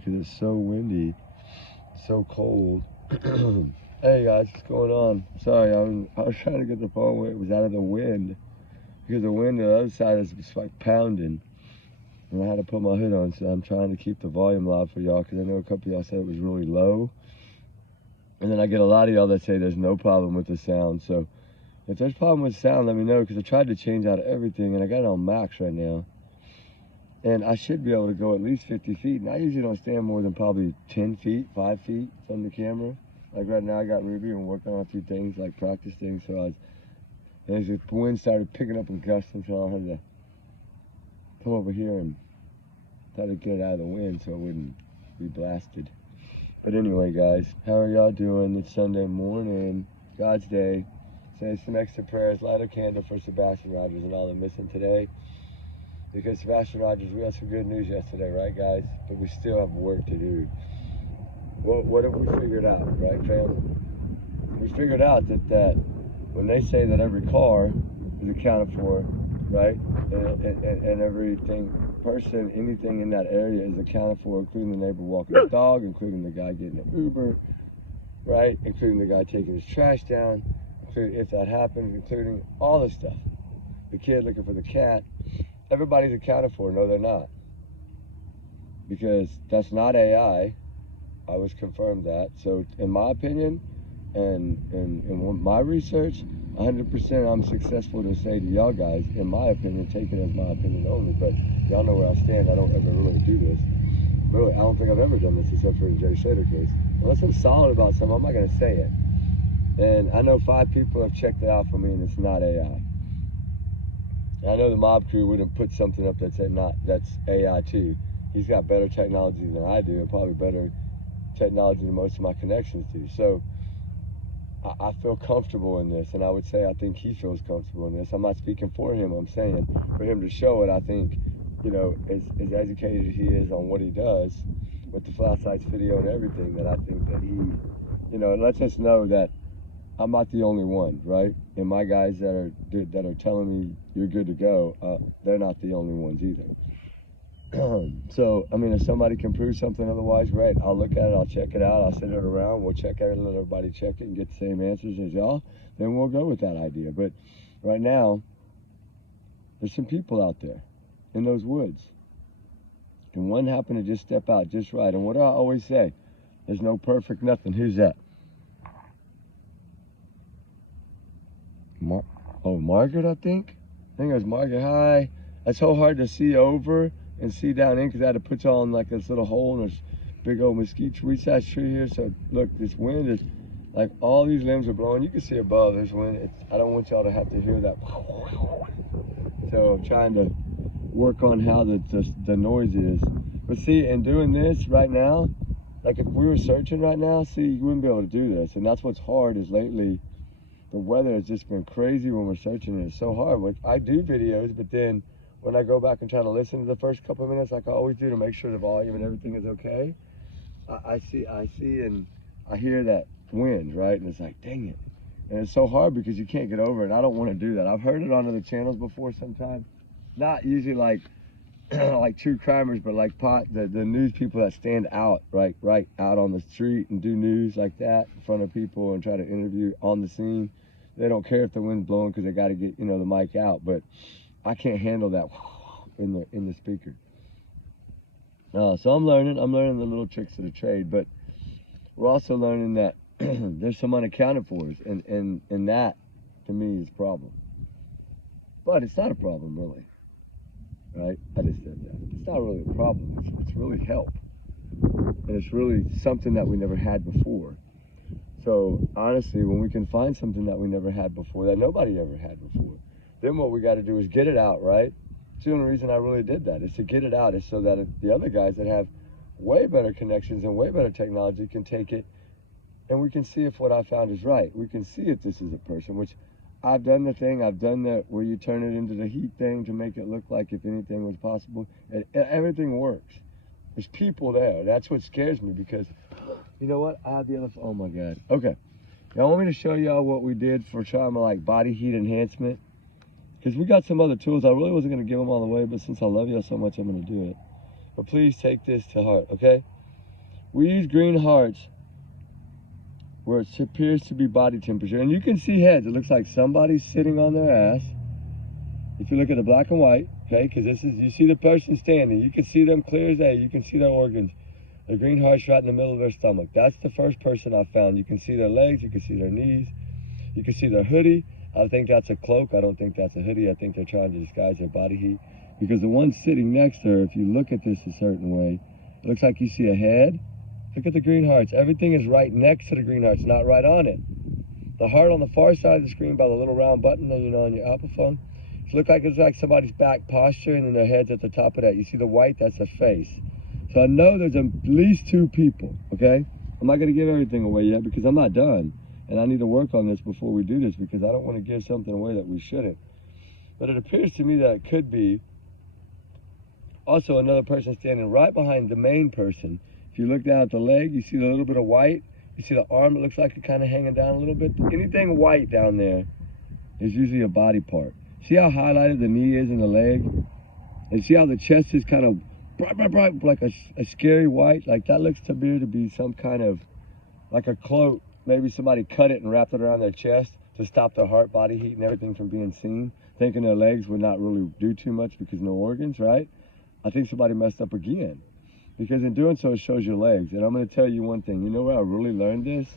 because it's so windy, so cold. Hey guys, what's going on? Sorry, I was trying to get the phone where it was out of the wind, because the wind on the other side is just like pounding, and I had to put my hood on, so I'm trying to keep the volume loud for y'all, because I know a couple of y'all said it was really low, and then I get a lot of y'all that say there's no problem with the sound. So if there's a problem with sound, let me know, because I tried to change out everything, and I got it on max right now. And I should be able to go at least 50 feet. And I usually don't stand more than probably 10 feet, 5 feet from the camera. Like right now, I got Ruby and working on a few things, like practice things. So as the wind started picking up and gusting, so I had to come over here and try to get it out of the wind so it wouldn't be blasted. But anyway, guys, how are y'all doing? It's Sunday morning, God's day. Say some extra prayers, light a candle for Sebastian Rogers and all the missing today. Because Sebastian Rogers, we had some good news yesterday, right, guys? But we still have work to do. Well, what have we figured out, right, fam? We figured out that when they say that every car is accounted for, right, and everything, person, anything in that area is accounted for, including the neighbor walking his dog, including the guy getting an Uber, right, including the guy taking his trash down, including if that happens, including all the stuff. The kid looking for the cat. Everybody's accounted for. No, they're not. Because that's not AI. I was confirmed that. So in my opinion, and in my research, 100% I'm successful to say to y'all guys, in my opinion, take it as my opinion only, but y'all know where I stand. I don't ever really do this. Really, I don't think I've ever done this except for the Jay Slater case. Unless I'm solid about something, I'm not going to say it. And I know 5 people have checked it out for me, and it's not AI. I know the mob crew wouldn't put something up that's AI too. He's got better technology than I do, and probably better technology than most of my connections do. So I feel comfortable in this, and I would say I think he feels comfortable in this. I'm not speaking for him. I'm saying for him to show it, I think, you know, as educated as he is on what he does with the flat sites video and everything, that I think that he, you know, it lets us know that I'm not the only one, right? And my guys that are telling me you're good to go, they're not the only ones either. So, I mean, if somebody can prove something otherwise, great. I'll look at it, I'll check it out, I'll send it around, we'll check it and let everybody check it and get the same answers as y'all, then we'll go with that idea. But right now, there's some people out there in those woods. And one happened to just step out just right. And what do I always say? There's no perfect nothing. Who's that? Margaret, I think it was Margaret. Hi. It's so hard to see over and see down in because I had to put y'all in like this little hole and there's big old mesquite tree here. So look, this wind is like all these limbs are blowing. You can see above this wind. I don't want y'all to have to hear that. So I'm trying to work on how the noise is. But see, in doing this right now, like if we were searching right now, see, you wouldn't be able to do this. And that's what's hard is lately, the weather has just been crazy when we're searching, and it's so hard. Like, I do videos, but then when I go back and try to listen to the first couple of minutes, like I always do to make sure the volume and everything is okay, I see and I hear that wind, right? And it's like, dang it. And it's so hard because you can't get over it. I don't want to do that. I've heard it on other channels before sometimes. Not usually like like true crimers, but like the news people that stand out, right out on the street and do news like that in front of people and try to interview on the scene. They don't care if the wind's blowing because they got to get, you know, the mic out. But I can't handle that in the speaker. So I'm learning the little tricks of the trade. But we're also learning that there's some unaccounted for, and that to me is a problem. But it's not a problem really, right? I just said that. It's not really a problem. It's really help, and it's really something that we never had before. So honestly, when we can find something that we never had before, that nobody ever had before, then what we got to do is get it out, right? It's the only reason I really did that, is to get it out, is so that the other guys that have way better connections and way better technology can take it, and we can see if what I found is right. We can see if this is a person, which I've done the thing, I've done the where you turn it into the heat thing to make it look like if anything was possible, and everything works. There's people there. That's what scares me, because you know what? I have the other, oh my God. Okay. Y'all want me to show y'all what we did for trying to like body heat enhancement? Because we got some other tools. I really wasn't going to give them all away, but since I love y'all so much, I'm going to do it. But please take this to heart, okay? We use green hearts where it appears to be body temperature. And you can see heads. It looks like somebody's sitting on their ass. If you look at the black and white, okay, because this is, you see the person standing. You can see them clear as day. You can see their organs. The green heart's right in the middle of their stomach. That's the first person I found. You can see their legs. You can see their knees. You can see their hoodie. I think that's a cloak. I don't think that's a hoodie. I think they're trying to disguise their body heat. Because the one sitting next to her, if you look at this a certain way, it looks like you see a head. Look at the green hearts. Everything is right next to the green hearts, not right on it. The heart on the far side of the screen by the little round button that you know on your Apple phone. It looks like somebody's back posture, and then their head's at the top of that. You see the white? That's a face. So I know there's at least 2 people, okay? I'm not going to give everything away yet because I'm not done. And I need to work on this before we do this because I don't want to give something away that we shouldn't. But it appears to me that it could be also another person standing right behind the main person. If you look down at the leg, you see the little bit of white. You see the arm, it looks like it's kind of hanging down a little bit. Anything white down there is usually a body part. See how highlighted the knee is in the leg? And see how the chest is kind of bright, like a scary white? Like that looks to me to be some kind of, like a cloak. Maybe somebody cut it and wrapped it around their chest to stop their heart, body heat, and everything from being seen. Thinking their legs would not really do too much because no organs, right? I think somebody messed up again. Because in doing so, it shows your legs. And I'm going to tell you one thing. You know where I really learned this?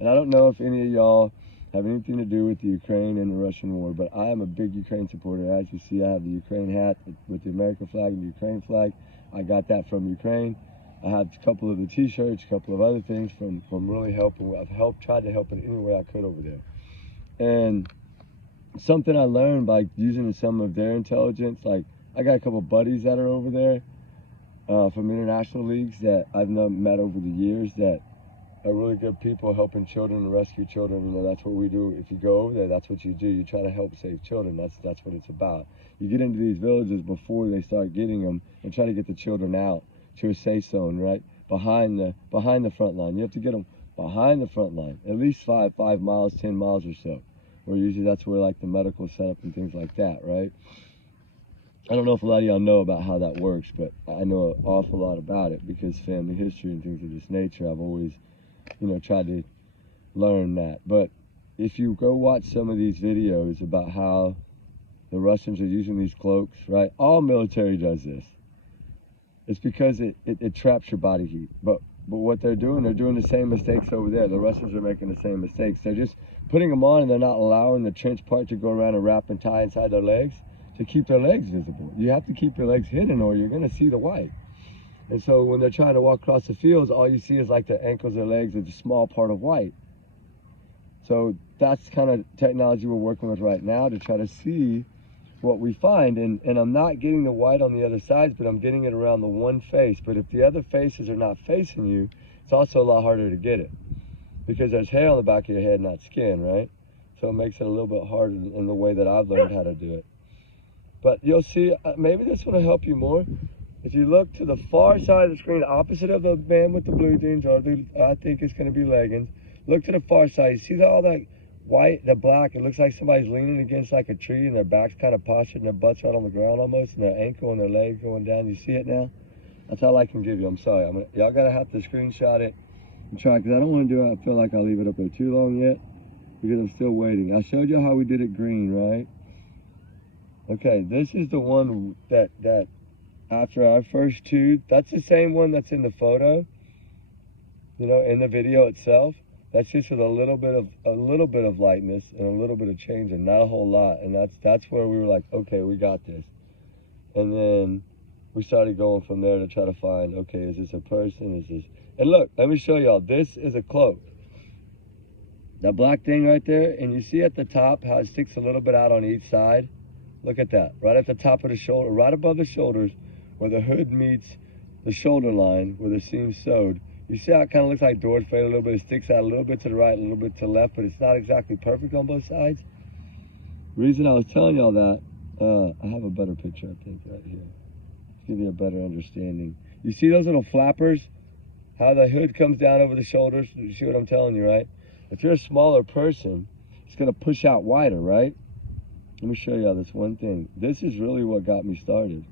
And I don't know if any of y'all have anything to do with the Ukraine and the Russian war, but I am a big Ukraine supporter. As you see, I have the Ukraine hat with the American flag and the Ukraine flag. I got that from Ukraine. I have a couple of the t-shirts, a couple of other things from really helping. I've tried to help in any way I could over there. And something I learned by using some of their intelligence, like I got a couple of buddies that are over there from international leagues that I've met over the years that are really good people helping children and rescue children. You know, that's what we do. If you go over there, that's what you do. You try to help save children. That's what it's about. You get into these villages before they start getting them and try to get the children out to a safe zone, right? Behind the front line. You have to get them behind the front line, at least 5 miles, 10 miles or so. Where usually that's where like the medical setup and things like that, right? I don't know if a lot of y'all know about how that works, but I know an awful lot about it because family history and things of this nature, I've always, you know, tried to learn that. But if you go watch some of these videos about how the Russians are using these cloaks, right? All military does this. It's because it traps your body heat. But what they're doing the same mistakes over there. The Russians are making the same mistakes. They're just putting them on and they're not allowing the trench part to go around and wrap and tie inside their legs to keep their legs visible. You have to keep your legs hidden or you're gonna see the white. And so when they're trying to walk across the fields, all you see is like their ankles or legs is a small part of white. So that's kind of technology we're working with right now to try to see what we find. And I'm not getting the white on the other sides, but I'm getting it around the one face. But if the other faces are not facing you, it's also a lot harder to get it because there's hair on the back of your head, not skin, right? So it makes it a little bit harder in the way that I've learned how to do it. But you'll see, maybe this will help you more. If you look to the far side of the screen, opposite of the man with the blue jeans, or I think it's going to be leggings, look to the far side. You see all that white, the black? It looks like somebody's leaning against like a tree and their back's kind of postured and their butt's right on the ground almost, and their ankle and their leg going down. You see it now? That's all I can give you. I'm sorry. Y'all got to have to screenshot it and try, because I don't want to do it. I feel like I'll leave it up there too long yet because I'm still waiting. I showed you how we did it green, right? Okay, this is the one that after our first 2, that's the same one that's in the photo, you know, in the video itself. That's just with a little bit of lightness and a little bit of change and not a whole lot. And that's where we were like, okay, we got this. And then we started going from there to try to find, okay, is this a person? Is this? And look, let me show y'all. This is a cloak. That black thing right there, and you see at the top how it sticks a little bit out on each side? Look at that, right at the top of the shoulder, right above the shoulders, where the hood meets the shoulder line, where the seam's sewed. You see how it kind of looks like Doors fade a little bit? It sticks out a little bit to the right, a little bit to the left, but it's not exactly perfect on both sides. The reason I was telling y'all that, I have a better picture, I think, right here. To give you a better understanding. You see those little flappers? How the hood comes down over the shoulders? You see what I'm telling you, right? If you're a smaller person, it's going to push out wider, right? Let me show y'all this one thing. This is really what got me started.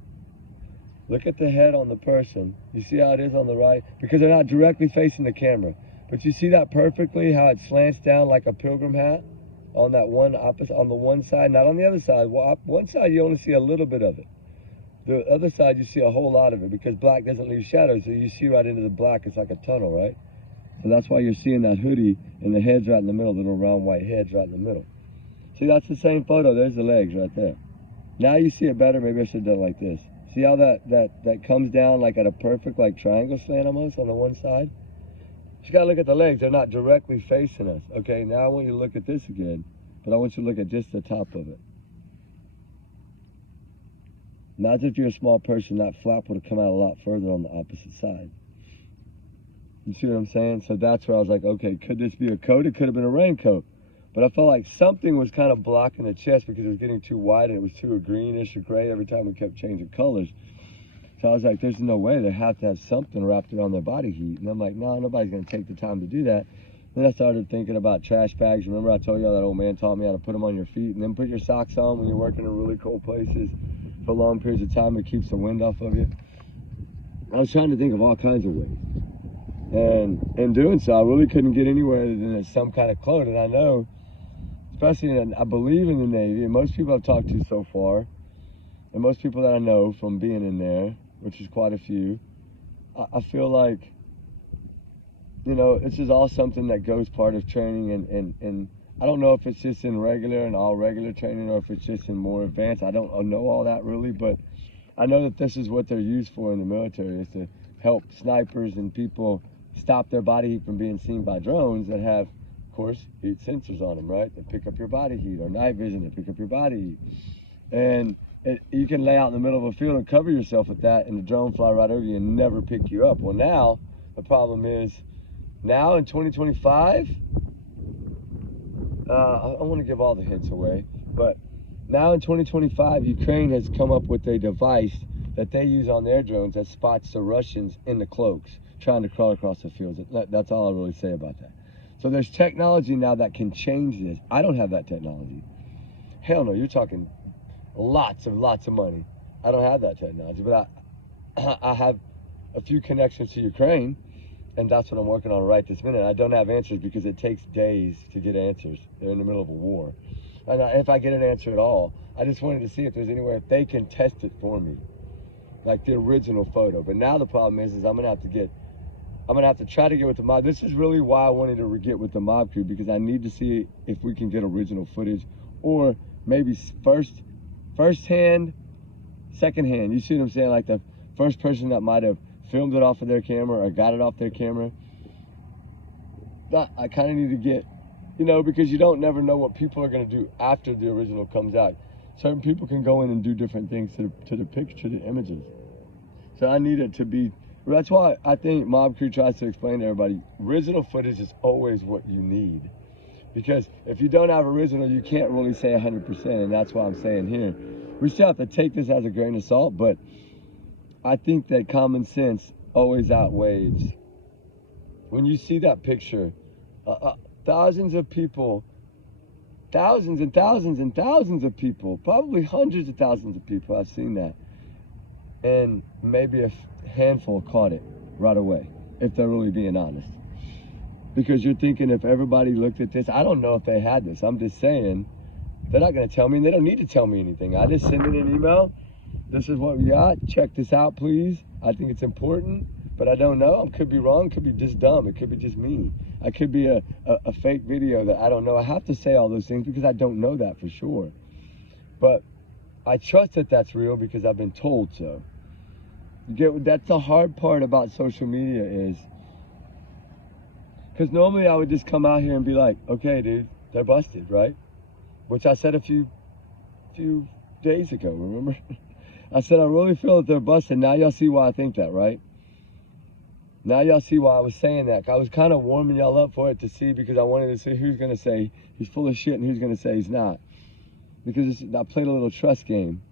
Look at the head on the person. You see how it is on the right? Because they're not directly facing the camera. But you see that perfectly, how it slants down like a pilgrim hat on that one opposite, on the one side, not on the other side. Well, one side you only see a little bit of it. The other side you see a whole lot of it because black doesn't leave shadows, so you see right into the black. It's like a tunnel, right? So that's why you're seeing that hoodie and the head's right in the middle, little round white head's right in the middle. See, that's the same photo. There's the legs right there. Now you see it better. Maybe I should have done it like this. See how that comes down like at a perfect like triangle slant almost on the one side? You gotta look at the legs. They're not directly facing us. Okay, now I want you to look at this again, but I want you to look at just the top of it. Imagine if you're a small person, that flap would have come out a lot further on the opposite side. You see what I'm saying? So that's where I was like, okay, could this be a coat? It could have been a raincoat. But I felt like something was kind of blocking the chest because it was getting too wide and it was too greenish or gray every time we kept changing colors. So I was like, there's no way. They have to have something wrapped around their body heat. And I'm like, no, nobody's going to take the time to do that. Then I started thinking about trash bags. Remember I told you that old man taught me how to put them on your feet and then put your socks on when you're working in really cold places for long periods of time. It keeps the wind off of you. I was trying to think of all kinds of ways. And in doing so, I really couldn't get anywhere than some kind of clothing. I know, especially I believe in the Navy, and most people I've talked to so far, and most people that I know from being in there, which is quite a few, I feel like, you know, this is all something that goes part of training, and I don't know if it's just in regular and all regular training or if it's just in more advanced. I don't know all that really, but I know that this is what they're used for in the military, is to help snipers and people stop their body heat from being seen by drones that have, of course, heat sensors on them, right? That pick up your body heat, or night vision that pick up your body heat. And you can lay out in the middle of a field and cover yourself with that, and the drone fly right over you and never pick you up. Well, now the problem is, now in 2025, I want to give all the hints away, but now in 2025, Ukraine has come up with a device that they use on their drones that spots the Russians in the cloaks trying to crawl across the fields. That's all I'll really say about that. So there's technology now that can change this. I don't have that technology. Hell no, you're talking lots of money. I don't have that technology, but I have a few connections to Ukraine, and that's what I'm working on right this minute. I don't have answers because it takes days to get answers. They're in the middle of a war. And if I get an answer at all, I just wanted to see if there's anywhere if they can test it for me, like the original photo. But now the problem is I'm gonna have to try to get with the mob. This is really why I wanted to get with the mob crew, because I need to see if we can get original footage, or maybe first hand, second hand. You see what I'm saying? Like the first person that might have filmed it off of their camera or got it off their camera. I kind of need to get, you know, because you don't never know what people are going to do after the original comes out. Certain people can go in and do different things to the picture, the images. So I need it to be, that's why I think Mob Crew tries to explain to everybody, original footage is always what you need. Because if you don't have original, you can't really say 100%, and that's why I'm saying here. We still have to take this as a grain of salt, but I think that common sense always outweighs. When you see that picture, thousands of people, thousands and thousands and thousands of people, probably hundreds of thousands of people, I've seen that. And maybe a handful caught it right away, if they're really being honest. Because you're thinking if everybody looked at this, I don't know if they had this. I'm just saying, they're not going to tell me, and they don't need to tell me anything. I just send in an email. This is what we got. Check this out, please. I think it's important, but I don't know. I could be wrong. It could be just dumb. It could be just me. I could be a fake video that I don't know. I have to say all those things because I don't know that for sure. But I trust that that's real because I've been told so. That's the hard part about social media is, because normally I would just come out here and be like, okay, dude, they're busted, right? Which I said a few days ago, remember? I said, I really feel that they're busted. Now y'all see why I think that, right? Now y'all see why I was saying that. I was kind of warming y'all up for it to see, because I wanted to see who's going to say he's full of shit and who's going to say he's not. Because I played a little trust game.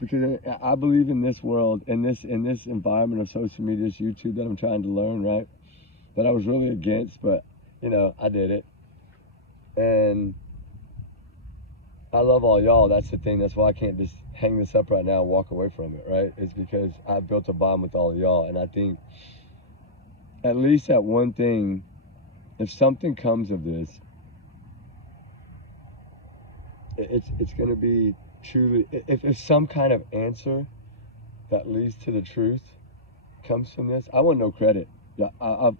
Because I believe in this world, in this environment of social media, this YouTube that I'm trying to learn, right? That I was really against, but, you know, I did it. And I love all y'all. That's the thing. That's why I can't just hang this up right now and walk away from it, right? It's because I've built a bond with all of y'all, and I think at least that one thing, if something comes of this, it's going to be truly, if some kind of answer that leads to the truth comes from this, I want no credit.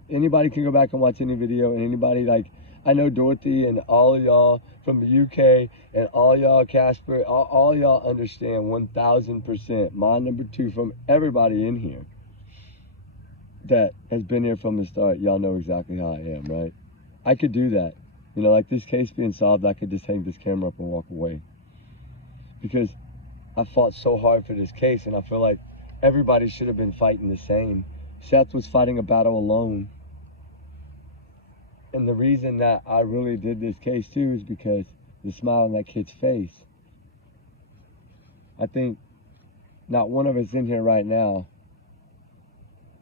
Anybody can go back and watch any video, and anybody, like, I know Dorothy and all of y'all from the UK and all y'all Casper, all y'all understand 1000%, my number 2 from everybody in here that has been here from the start. Y'all know exactly how I am, right? I could do that. You know, like this case being solved, I could just hang this camera up and walk away. Because I fought so hard for this case, and I feel like everybody should have been fighting the same. Seth was fighting a battle alone. And the reason that I really did this case too is because the smile on that kid's face. I think not one of us in here right now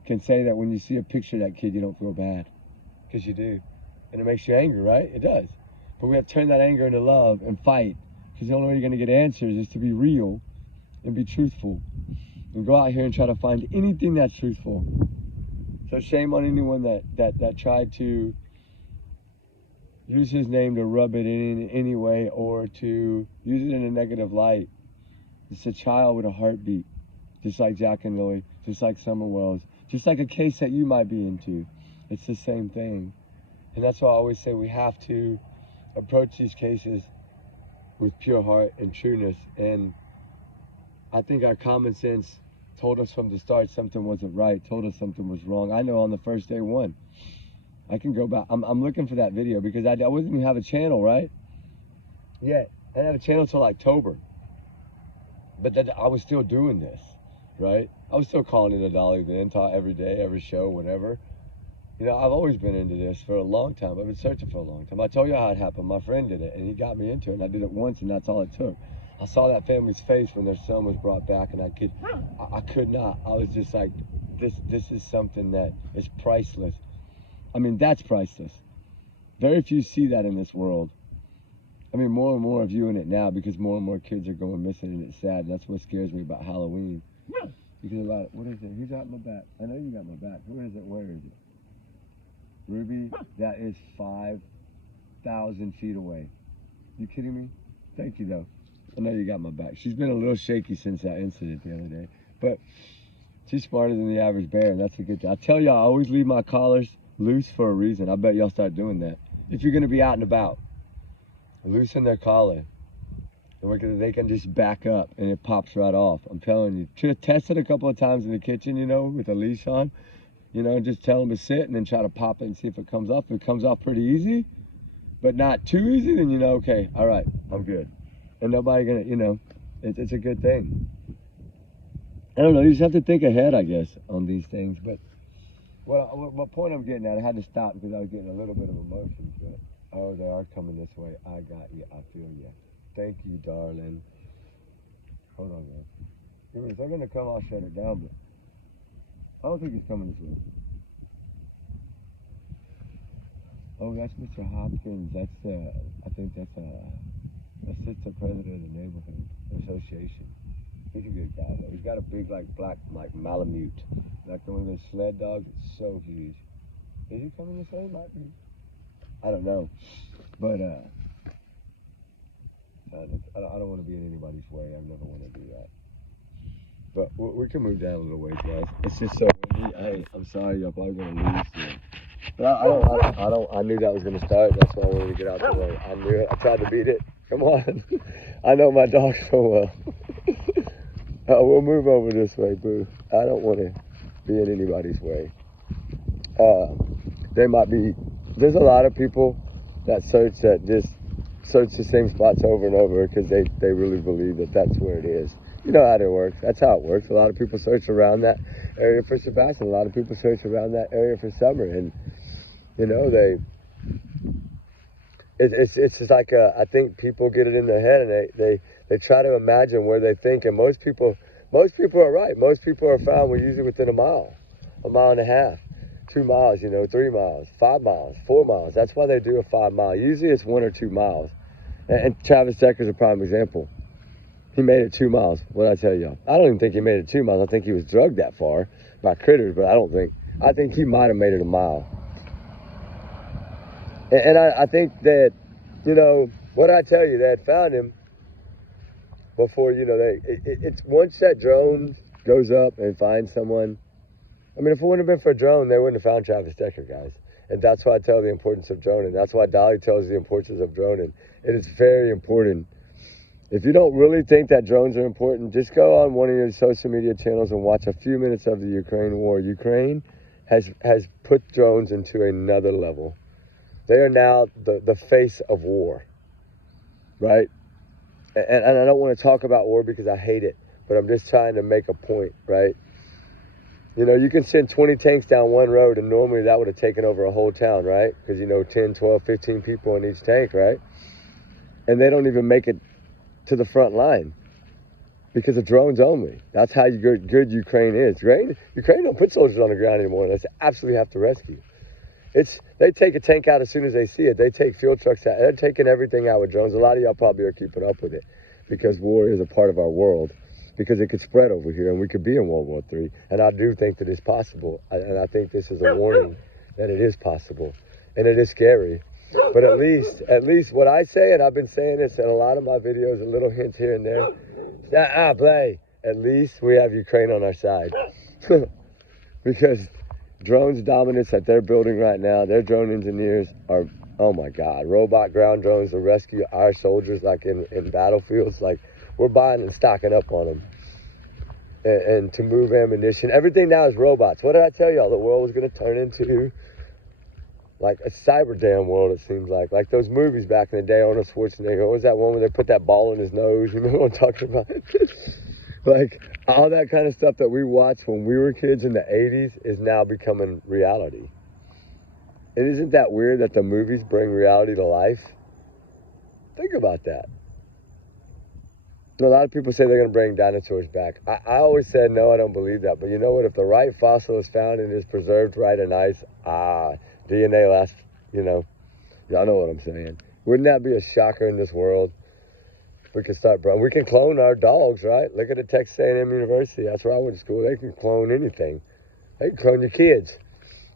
can say that when you see a picture of that kid, you don't feel bad. Because you do. And it makes you angry, right? It does. But we have to turn that anger into love and fight. Because the only way you're going to get answers is to be real and be truthful. And go out here and try to find anything that's truthful. So shame on anyone that tried to use his name to rub it in any way or to use it in a negative light. It's a child with a heartbeat, just like Jack and Lily, just like Summer Wells, just like a case that you might be into. It's the same thing. And that's why I always say we have to approach these cases with pure heart and trueness. And I think our common sense told us from the start something wasn't right, told us something was wrong. I know on the first day one. I can go back. I'm looking for that video because I wasn't even have a channel, right? Yet. I didn't have a channel until October. But I was still doing this, right? I was still calling it a dollar then, taught every day, every show, whatever. You know, I've always been into this for a long time. I've been searching for a long time. I told you how it happened. My friend did it, and he got me into it, and I did it once, and that's all it took. I saw that family's face when their son was brought back, and I could not. I was just like, this is something that is priceless. I mean, that's priceless. Very few see that in this world. I mean, more and more are viewing it now because more and more kids are going missing, and it's sad. And that's what scares me about Halloween. Because a lot of, what is it? Who's got my back? I know you got my back. Where is it? Where is it? Ruby, that is 5,000 feet away. You kidding me? Thank you, though. I know you got my back. She's been a little shaky since that incident the other day. But she's smarter than the average bear, and that's a good thing. I tell y'all, I always leave my collars loose for a reason. I bet y'all start doing that. If you're going to be out and about, loosen their collar. And they can just back up, and it pops right off. I'm telling you. Test it a couple of times in the kitchen, you know, with a leash on. You know, just tell them to sit and then try to pop it and see if it comes off. If it comes off pretty easy, but not too easy, then you know, okay, all right, I'm good. And nobody gonna, you know, it's a good thing. I don't know, you just have to think ahead, I guess, on these things. But what point I'm getting at, I had to stop because I was getting a little bit of emotion. But, oh, they are coming this way. I got you. I feel you. Thank you, darling. Hold on, man. If they're gonna come, I'll shut it down, but I don't think he's coming this way. Oh, that's Mr. Hopkins. That's I think that's assistant president of the neighborhood association. He's a good guy though. He's got a big black Malamute, like one of those sled dogs. It's so huge. Is he coming this way? Might be. I don't know, but I don't want to be in anybody's way. I never want to do that. But we can move down a little ways, guys. It's just so windy. Hey, I'm sorry, y'all probably gonna lose soon. But I knew that was gonna start. That's why I wanted to get out the way. I knew it. I tried to beat it. Come on. I know my dog so well. We'll move over this way, boo. I don't want to be in anybody's way. They might be. There's a lot of people that search the same spots over and over because they really believe that that's where it is. You know how it works. That's how it works. A lot of people search around that area for Sebastian. A lot of people search around that area for Summer. And, you know, it's just like, I think people get it in their head and they try to imagine where they think. And most people are right. Most people are found usually within a mile and a half, 2 miles, you know, 3 miles, 5 miles, 4 miles. That's why they do a 5 mile. Usually it's 1 or 2 miles. And Travis Decker's a prime example. He made it 2 miles. What did I tell y'all? I don't even think he made it 2 miles. I think he was drugged that far by critters, but I think he might have made it a mile. And I think that, you know, what did I tell you? They had found him before, you know, it's once that drone goes up and finds someone. I mean, if it wouldn't have been for a drone, they wouldn't have found Travis Decker, guys. And that's why I tell the importance of droning. That's why Dolly tells the importance of droning. It is very important. If you don't really think that drones are important, just go on one of your social media channels and watch a few minutes of the Ukraine war. Ukraine has put drones into another level. They are now the face of war, right? And I don't want to talk about war because I hate it, but I'm just trying to make a point, right? You know, you can send 20 tanks down one road, and normally that would have taken over a whole town, right? Because, you know, 10, 12, 15 people in each tank, right? And they don't even make it to the front line because of drones only. That's how good Ukraine is. Ukraine don't put soldiers on the ground anymore unless they absolutely have to rescue. They take a tank out as soon as they see it. They take fuel trucks out. They're taking everything out with drones. A lot of y'all probably are keeping up with it because war is a part of our world, because it could spread over here and we could be in World War III. And I do think that it's possible. And I think this is a warning that it is possible. And it is scary. But at least what I say, and I've been saying this in a lot of my videos, a little hints here and there, play. At least we have Ukraine on our side. Because drones dominance that they're building right now, their drone engineers are, oh my God, robot ground drones to rescue our soldiers like in battlefields. Like, we're buying and stocking up on them. And to move ammunition. Everything now is robots. What did I tell y'all? The world was going to turn into like a cyber damn world, it seems like. Like those movies back in the day, Arnold Schwarzenegger. What was that one where they put that ball in his nose? You know what I'm talking about? Like, all that kind of stuff that we watched when we were kids in the 80s is now becoming reality. And isn't that weird that the movies bring reality to life? Think about that. A lot of people say they're going to bring dinosaurs back. I always said, no, I don't believe that. But you know what? If the right fossil is found and is preserved right and nice, DNA lasts, you know. Y'all know what I'm saying. Wouldn't that be a shocker in this world? We can we can clone our dogs, right? Look at the Texas A&M University. That's where I went to school. They can clone anything. They can clone your kids.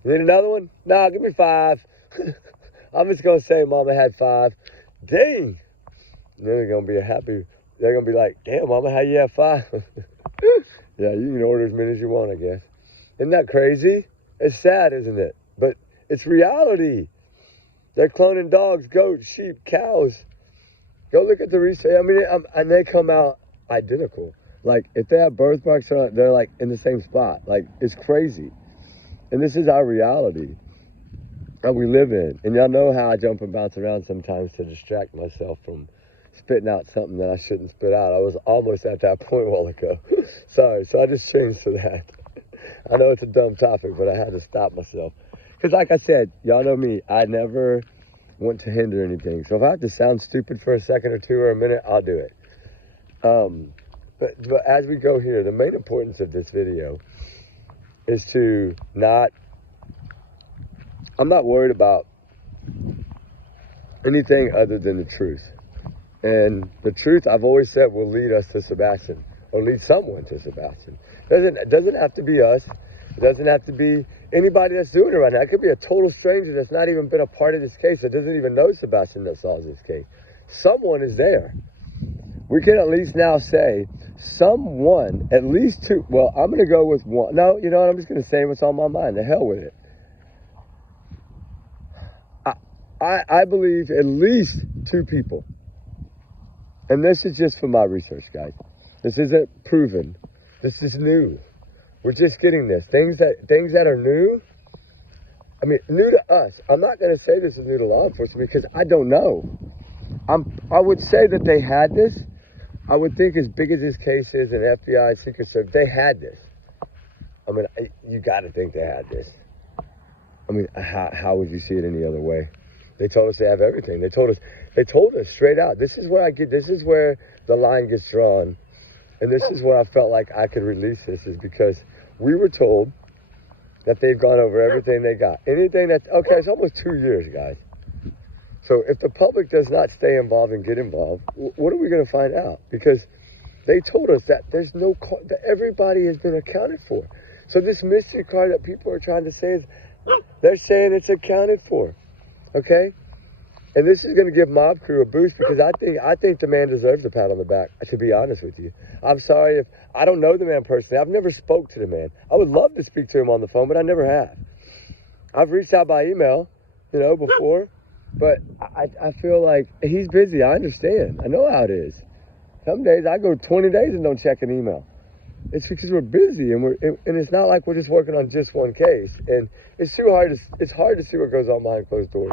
You need another one? Nah, give me 5. I'm just going to say Mama had 5. Dang. And then they're going to be they're going to be like, damn, Mama, how you have 5? Yeah, you can order as many as you want, I guess. Isn't that crazy? It's sad, isn't it? But it's reality. They're cloning dogs, goats, sheep, cows. Go look at the research. I mean, and they come out identical. Like, if they have birthmarks on it, they're like in the same spot. Like, it's crazy. And this is our reality that we live in. And y'all know how I jump and bounce around sometimes to distract myself from spitting out something that I shouldn't spit out. I was almost at that point a while ago. Sorry, so I just changed to that. I know it's a dumb topic, but I had to stop myself. Because like I said, y'all know me, I never want to hinder anything. So if I have to sound stupid for a second or two or a minute, I'll do it. But as we go here, the main importance of this video is to I'm not worried about anything other than the truth. And the truth, I've always said, will lead us to Sebastian, or lead someone to Sebastian. It doesn't have to be us. It doesn't have to be anybody that's doing it right now. It could be a total stranger that's not even been a part of this case, that doesn't even know Sebastian that solves this case. Someone is there. We can at least now say someone, at least 2. Well, I'm going to go with 1. No, you know what? I'm just going to say what's on my mind. The hell with it. I believe at least 2 people. And this is just for my research, guys. This isn't proven. This is new. We're just getting this. Things that are new. I mean, new to us. I'm not going to say this is new to law enforcement because I don't know. I would say that they had this. I would think as big as this case is, and FBI, Secret Service, they had this. I mean, you got to think they had this. I mean, how would you see it any other way? They told us they have everything. They told us straight out. This is where the line gets drawn. And this is where I felt like I could release this, is because we were told that they've gone over everything they got. Anything that's, okay, it's almost 2 years, guys. So if the public does not stay involved and get involved, what are we going to find out? Because They told us that there's no car, that everybody has been accounted for. So this mystery car that people are trying to say is, they're saying it's accounted for, okay? And this is going to give Mob Crew a boost because I think the man deserves a pat on the back, to be honest with you. I'm sorry if, I don't know the man personally. I've never spoke to the man. I would love to speak to him on the phone, but I never have. I've reached out by email, you know, before, but I feel like he's busy. I understand. I know how it is. Some days I go 20 days and don't check an email. It's because we're busy and it's not like we're just working on just one case. And it's hard to see what goes on behind closed doors.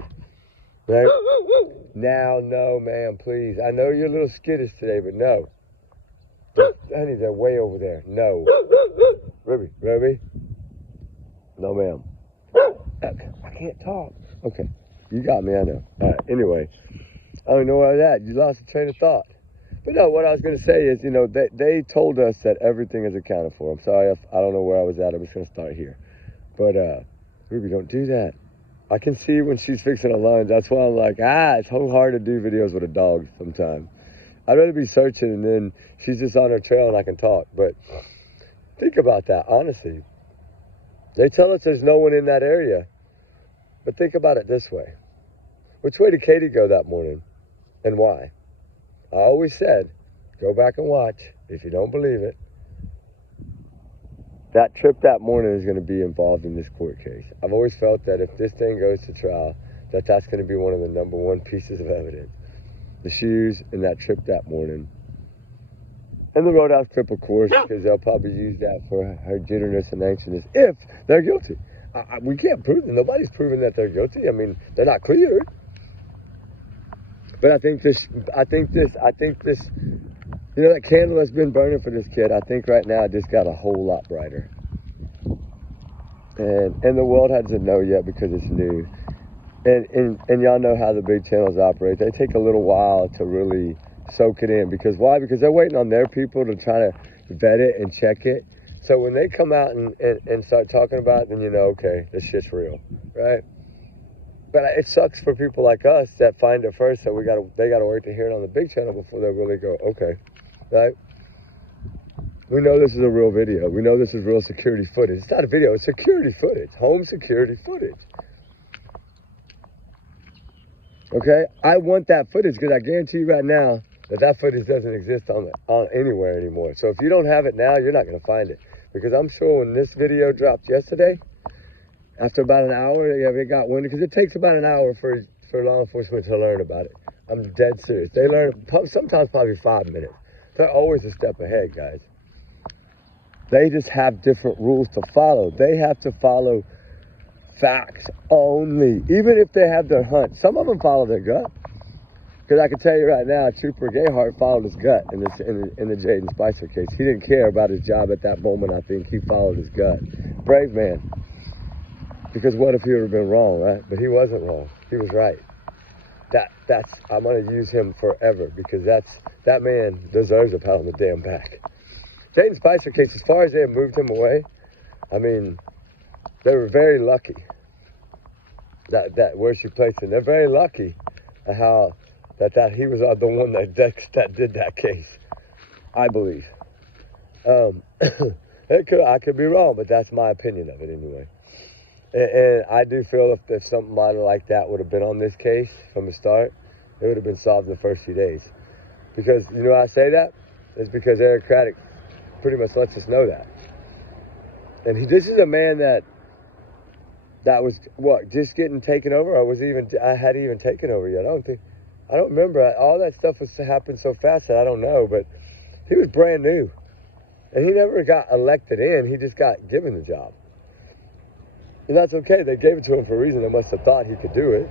Right? Now, no, ma'am, please. I know you're a little skittish today, but no. Honey, they're way over there. No. Ruby. No, ma'am. I can't talk. Okay. You got me, I know. All right, anyway. I don't know where I was at. You lost the train of thought. But no, what I was going to say is, you know, they told us that everything is accounted for. I'm sorry if I don't know where I was at. I'm just going to start here. But, Ruby, don't do that. I can see when she's fixing a lunch. That's why I'm like, it's so hard to do videos with a dog sometimes. I'd rather be searching and then she's just on her trail and I can talk. But think about that, honestly. They tell us there's no one in that area. But think about it this way. Which way did Katie go that morning and why? I always said, go back and watch if you don't believe it. That trip that morning is going to be involved in this court case. I've always felt that if this thing goes to trial, that's going to be one of the number one pieces of evidence. The shoes and that trip that morning. And the Roadhouse trip, of course, because they'll probably use that for her jitterness and anxiousness if they're guilty. We can't prove them. Nobody's proven that they're guilty. I mean, they're not cleared. But I think this, you know, that candle that's been burning for this kid, I think right now it just got a whole lot brighter. And the world hasn't know yet because it's new. And y'all know how the big channels operate. They take a little while to really soak it in. Because why? Because they're waiting on their people to try to vet it and check it. So when they come out and start talking about it, then you know, okay, this shit's real, right? But it sucks for people like us that find it first, so they gotta wait to hear it on the big channel before they really go, okay, right? We know this is a real video. We know this is real security footage. It's not a video, it's security footage, home security footage. Okay, I want that footage because I guarantee you right now that footage doesn't exist on anywhere anymore. So if you don't have it now, you're not gonna find it. Because I'm sure when this video dropped yesterday, after about an hour, it got winded, because it takes about an hour for law enforcement to learn about it. I'm dead serious. They learn sometimes probably 5 minutes. They're always a step ahead, guys. They just have different rules to follow. They have to follow facts only, even if they have their hunch. Some of them follow their gut. Because I can tell you right now, Trooper Gayhart followed his gut in the Jaden Spicer case. He didn't care about his job at that moment, I think. He followed his gut. Brave man. Because what if he would have been wrong, right? But he wasn't wrong. He was right. I'm going to use him forever because that man deserves a pat on the damn back. Jaden Spicer case, as far as they have moved him away, I mean, they were very lucky that where she placed him. They're very lucky at how that he was the one that did that case, I believe. I could be wrong, but that's my opinion of it anyway. And I do feel if somebody like that would have been on this case from the start, it would have been solved in the first few days. Because, you know why I say that? It's because Eric Craddock pretty much lets us know that. And this is a man that was, just getting taken over? Or I hadn't even taken over yet. I don't remember. All that stuff happened so fast that I don't know. But he was brand new. And he never got elected in. He just got given the job. And that's okay. They gave it to him for a reason. They must have thought he could do it.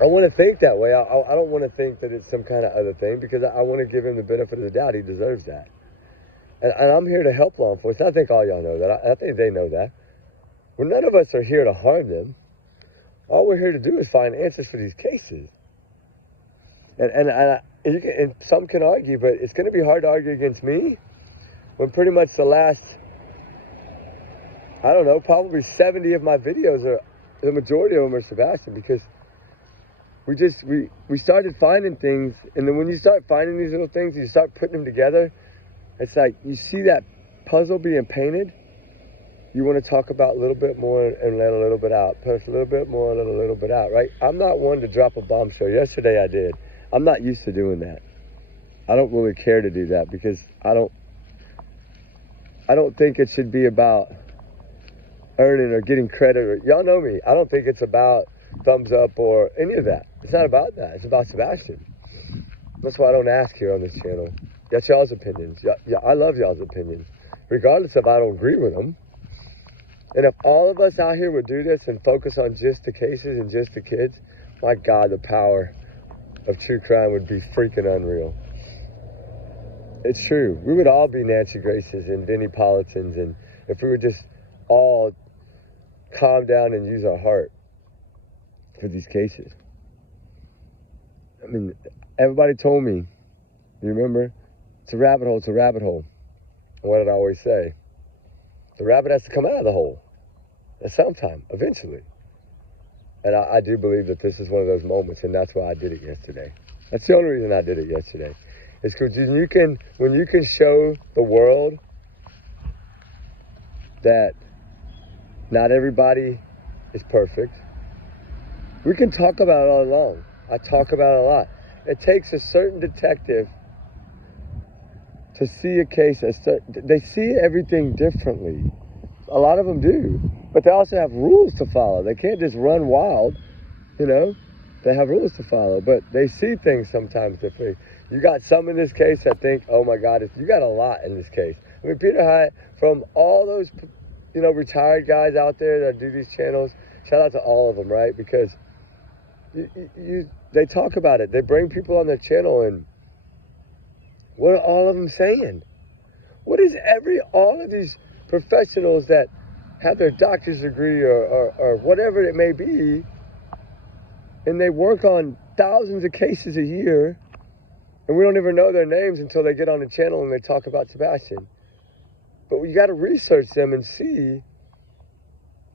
I want to think that way. I don't want to think that it's some kind of other thing because I want to give him the benefit of the doubt. He deserves that. And I'm here to help law enforcement. I think all y'all know that. I think they know that. Well, none of us are here to harm them. All we're here to do is find answers for these cases. And some can argue, but it's going to be hard to argue against me when pretty much the last, I don't know, probably 70 of my videos the majority of them are Sebastian, because we started finding things, and then when you start finding these little things, you start putting them together. It's like you see that puzzle being painted. You want to talk about a little bit more and let a little bit out. Push a little bit more, let a little bit out, right? I'm not one to drop a bombshell. Yesterday I did. I'm not used to doing that. I don't really care to do that because I don't think it should be about earning or getting credit. Y'all know me. I don't think it's about thumbs up or any of that. It's not about that. It's about Sebastian. That's why I don't ask here on this channel. That's y'all's opinions. Yeah, I love y'all's opinions, regardless if I don't agree with them. And if all of us out here would do this and focus on just the cases and just the kids, my God, the power of true crime would be freaking unreal. It's true. We would all be Nancy Graces and Vinnie Politons, and if we would just all calm down and use our heart for these cases. I mean, everybody told me, you remember? It's a rabbit hole, it's a rabbit hole. And what did I always say? The rabbit has to come out of the hole at some time, eventually. And I do believe that this is one of those moments, and that's why I did it yesterday. That's the only reason I did it yesterday. It's because when you can show the world that not everybody is perfect. We can talk about it all along. I talk about it a lot. It takes a certain detective to see a case. They see everything differently. A lot of them do. But they also have rules to follow. They can't just run wild, you know. They have rules to follow. But they see things sometimes differently. You got some in this case that think, oh my God, you got a lot in this case. I mean, Peter Hyatt, from all those, you know, retired guys out there that do these channels, shout out to all of them, right? Because they talk about it. They bring people on their channel, and what are all of them saying? What is all of these professionals that have their doctor's degree or whatever it may be, and they work on thousands of cases a year, and we don't even know their names until they get on the channel and they talk about Sebastian. But you got to research them and see.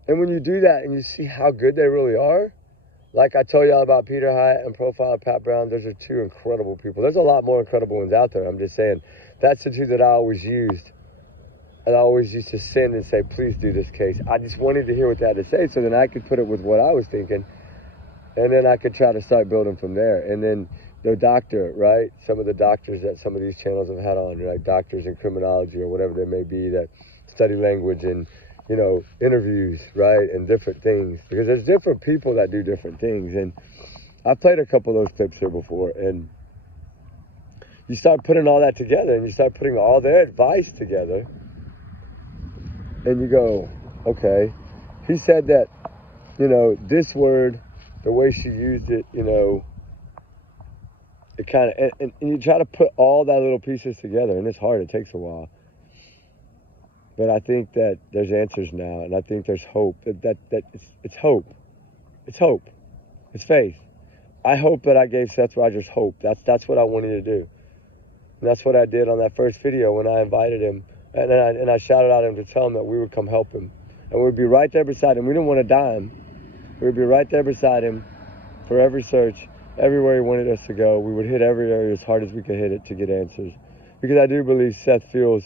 And when you do that and you see how good they really are, like I told y'all about Peter Hyatt and Profiler Pat Brown, those are two incredible people. There's a lot more incredible ones out there. I'm just saying, that's the two that I always used. And I always used to send and say, please do this case. I just wanted to hear what they had to say so then I could put it with what I was thinking. And then I could try to start building from there. And then the doctor, right? Some of the doctors that some of these channels have had on, like doctors in criminology or whatever they may be that study language and, you know, interviews, right? And different things. Because there's different people that do different things. And I played a couple of those clips here before. And you start putting all that together and you start putting all their advice together. And you go, okay, he said that, you know, this word, the way she used it, you know, it kind of, and you try to put all that little pieces together, and it's hard, it takes a while. But I think that there's answers now, and I think there's hope. It's hope. It's hope. It's faith. I hope that I gave Seth Rogers hope. That's what I wanted to do. And that's what I did on that first video when I invited him. And I shouted out at him to tell him that we would come help him. And we'd be right there beside him. We didn't want to dime. We'd be right there beside him for every search, everywhere he wanted us to go. We would hit every area as hard as we could hit it to get answers. Because I do believe Seth feels,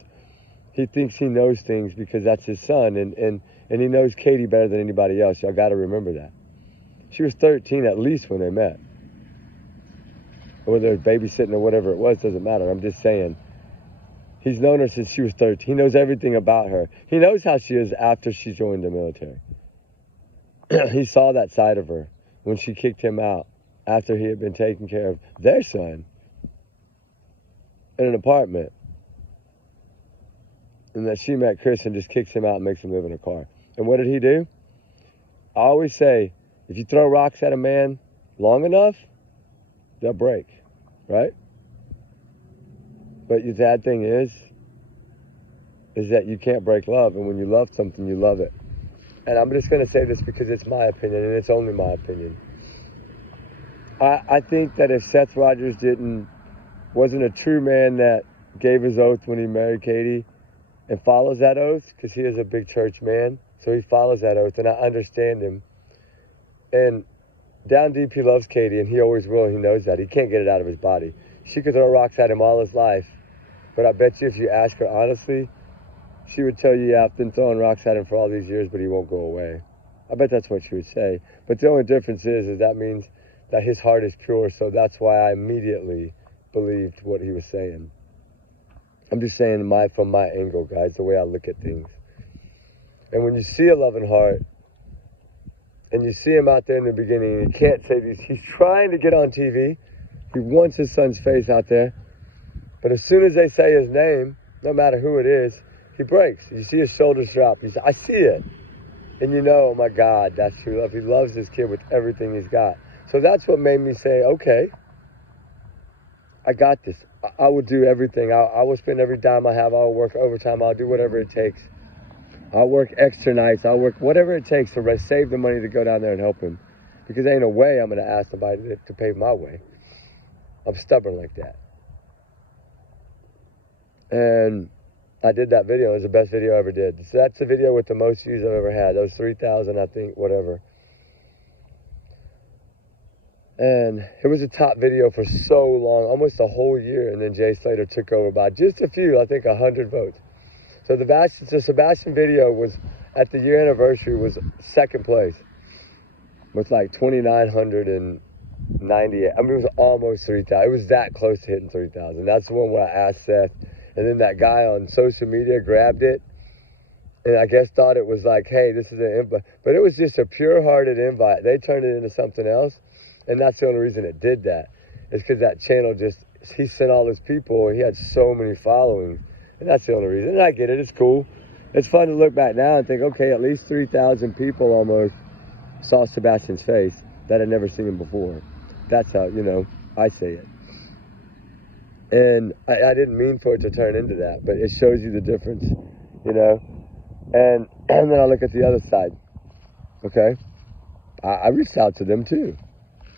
he thinks he knows things because that's his son. And he knows Katie better than anybody else. Y'all got to remember that. She was 13 at least when they met. Whether it was babysitting or whatever it was, doesn't matter. I'm just saying. He's known her since she was 13. He knows everything about her. He knows how she is after she joined the military. He saw that side of her when she kicked him out after he had been taking care of their son in an apartment. And that she met Chris and just kicks him out and makes him live in a car. And what did he do? I always say, if you throw rocks at a man long enough, they'll break, right? But the sad thing is that you can't break love. And when you love something, you love it. And I'm just going to say this because it's my opinion, and it's only my opinion. I think that if Seth Rogers wasn't a true man that gave his oath when he married Katie and follows that oath, because he is a big church man, so he follows that oath, and I understand him. And down deep, he loves Katie, and he always will, and he knows that. He can't get it out of his body. She could throw rocks at him all his life, but I bet you if you ask her honestly, she would tell you, yeah, I've been throwing rocks at him for all these years, but he won't go away. I bet that's what she would say. But the only difference is that means that his heart is pure, so that's why I immediately believed what he was saying. I'm just saying from my angle, guys, the way I look at things. And when you see a loving heart, and you see him out there in the beginning, and he can't say these, he's trying to get on TV. He wants his son's face out there. But as soon as they say his name, no matter who it is, he breaks. You see his shoulders drop. I see it. And you know, oh my God, that's true love. He loves this kid with everything he's got. So that's what made me say, okay, I got this. I will do everything. I will spend every dime I have. I'll work overtime. I'll do whatever it takes. I'll work extra nights. I'll work whatever it takes to save the money to go down there and help him. Because there ain't no way I'm going to ask somebody to pave my way. I'm stubborn like that. And I did that video. It was the best video I ever did. So that's the video with the most views I've ever had. That was 3,000, I think, whatever. And it was a top video for so long, almost a whole year. And then Jay Slater took over by just a few, I think 100 votes. So the Sebastian video was, at the year anniversary, was second place with like 2,998. I mean, it was almost 3,000. It was that close to hitting 3,000. That's the one where I asked Seth. And then that guy on social media grabbed it and I guess thought it was like, hey, this is an invite. But it was just a pure-hearted invite. They turned it into something else. And that's the only reason it did that. It's because that channel he sent all his people and he had so many followings. And that's the only reason. And I get it. It's cool. It's fun to look back now and think, okay, at least 3,000 people almost saw Sebastian's face that had never seen him before. That's how, I say it. And I didn't mean for it to turn into that, but it shows you the difference, And then I look at the other side, okay? I reached out to them too.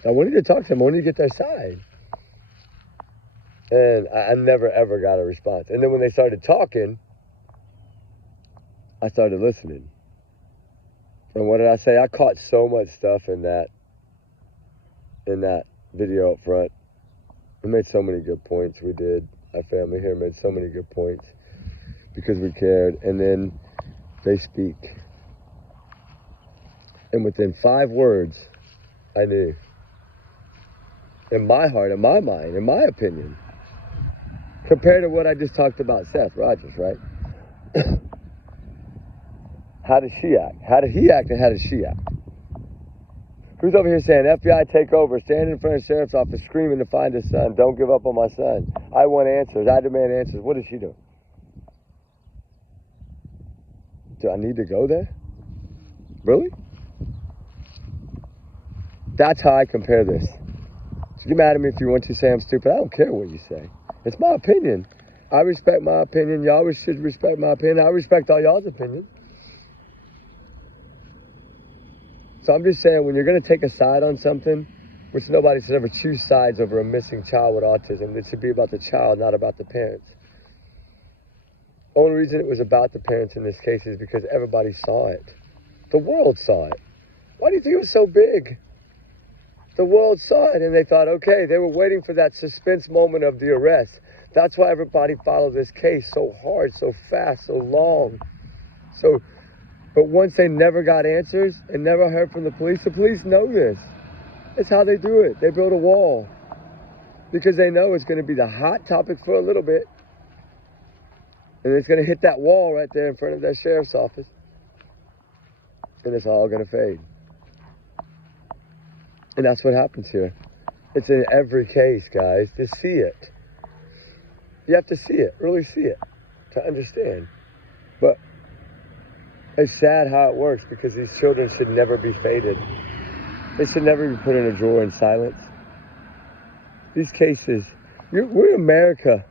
I wanted to talk to them. I wanted to get their side. And I never, ever got a response. And then when they started talking, I started listening. And what did I say? I caught so much stuff in that video up front. We made so many good points. We did. Our family here made so many good points because we cared. And then they speak. And within 5 words, I knew. In my heart, in my mind, in my opinion, compared to what I just talked about Seth Rogers, right? How does she act? How did he act and how did she act? Who's over here saying, FBI take over, standing in front of the sheriff's office screaming to find his son, don't give up on my son. I want answers, I demand answers. What is she doing? Do I need to go there? Really? That's how I compare this. So get mad at me if you want to say I'm stupid. I don't care what you say. It's my opinion. I respect my opinion. Y'all should respect my opinion. I respect all y'all's opinions. So I'm just saying, when you're going to take a side on something, which nobody should ever choose sides over a missing child with autism. It should be about the child, not about the parents. Only reason it was about the parents in this case is because everybody saw it. The world saw it. Why do you think it was so big? The world saw it and they thought, okay, they were waiting for that suspense moment of the arrest. That's why everybody followed this case so hard, so fast, so long. But once they never got answers and never heard from the police know this. It's how they do it. They build a wall because they know it's going to be the hot topic for a little bit. And it's going to hit that wall right there in front of that sheriff's office. And it's all going to fade. And that's what happens here. It's in every case, guys. Just see it. You have to see it, really see it, to understand. But it's sad how it works because these children should never be faded. They should never be put in a drawer in silence. These cases, we're in America,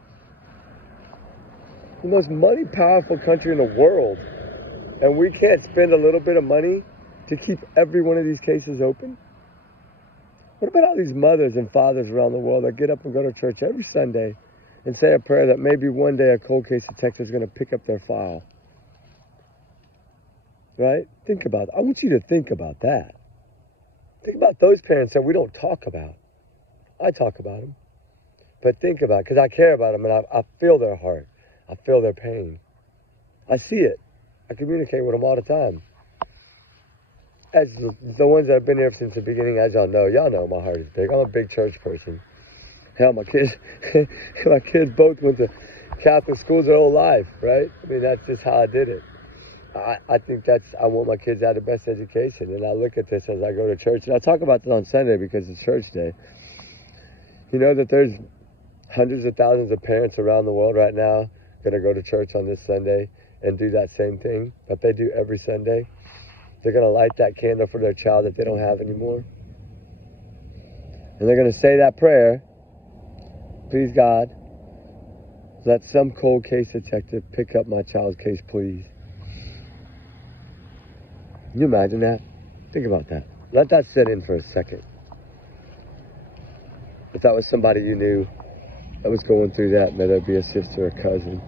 the most money powerful country in the world, and we can't spend a little bit of money to keep every one of these cases open? What about all these mothers and fathers around the world that get up and go to church every Sunday and say a prayer that maybe one day a cold case detective is going to pick up their file? Right? Think about it. I want you to think about that. Think about those parents that we don't talk about. I talk about them. But think about it, because I care about them, and I feel their heart. I feel their pain. I see it. I communicate with them all the time. As the ones that have been here since the beginning, as y'all know my heart is big. I'm a big church person. Hell, my kids both went to Catholic schools their whole life, right? I mean, that's just how I did it. I think I want my kids to have the best education, and I look at this as I go to church, and I talk about this on Sunday because it's church day. You know that there's hundreds of thousands of parents around the world right now going to go to church on this Sunday and do that same thing that they do every Sunday. They're going to light that candle for their child that they don't have anymore. And they're going to say that prayer, please God, let some cold case detective pick up my child's case, please. Can you imagine that? Think about that. Let that sit in for a second. If that was somebody you knew that was going through that, whether it be a sister, a cousin,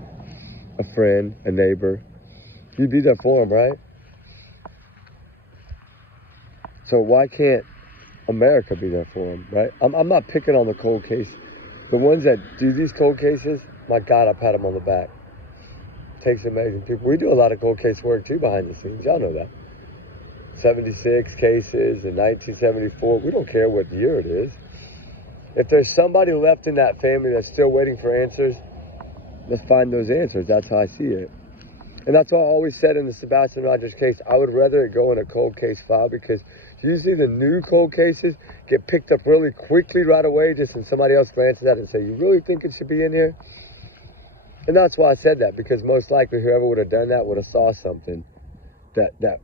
a friend, a neighbor, you'd be there for them, right? So why can't America be there for them, right? I'm not picking on the cold case. The ones that do these cold cases, my God, I pat them on the back. Takes amazing people. We do a lot of cold case work too behind the scenes. Y'all know that. 76 cases in 1974. We don't care what year it is. If there's somebody left in that family that's still waiting for answers, let's find those answers. That's how I see it. And that's why I always said in the Sebastian Rogers case, I would rather it go in a cold case file, because usually the new cold cases get picked up really quickly right away, just when somebody else glances at it and say, you really think it should be in here? And that's why I said that, because most likely whoever would have done that would have saw something that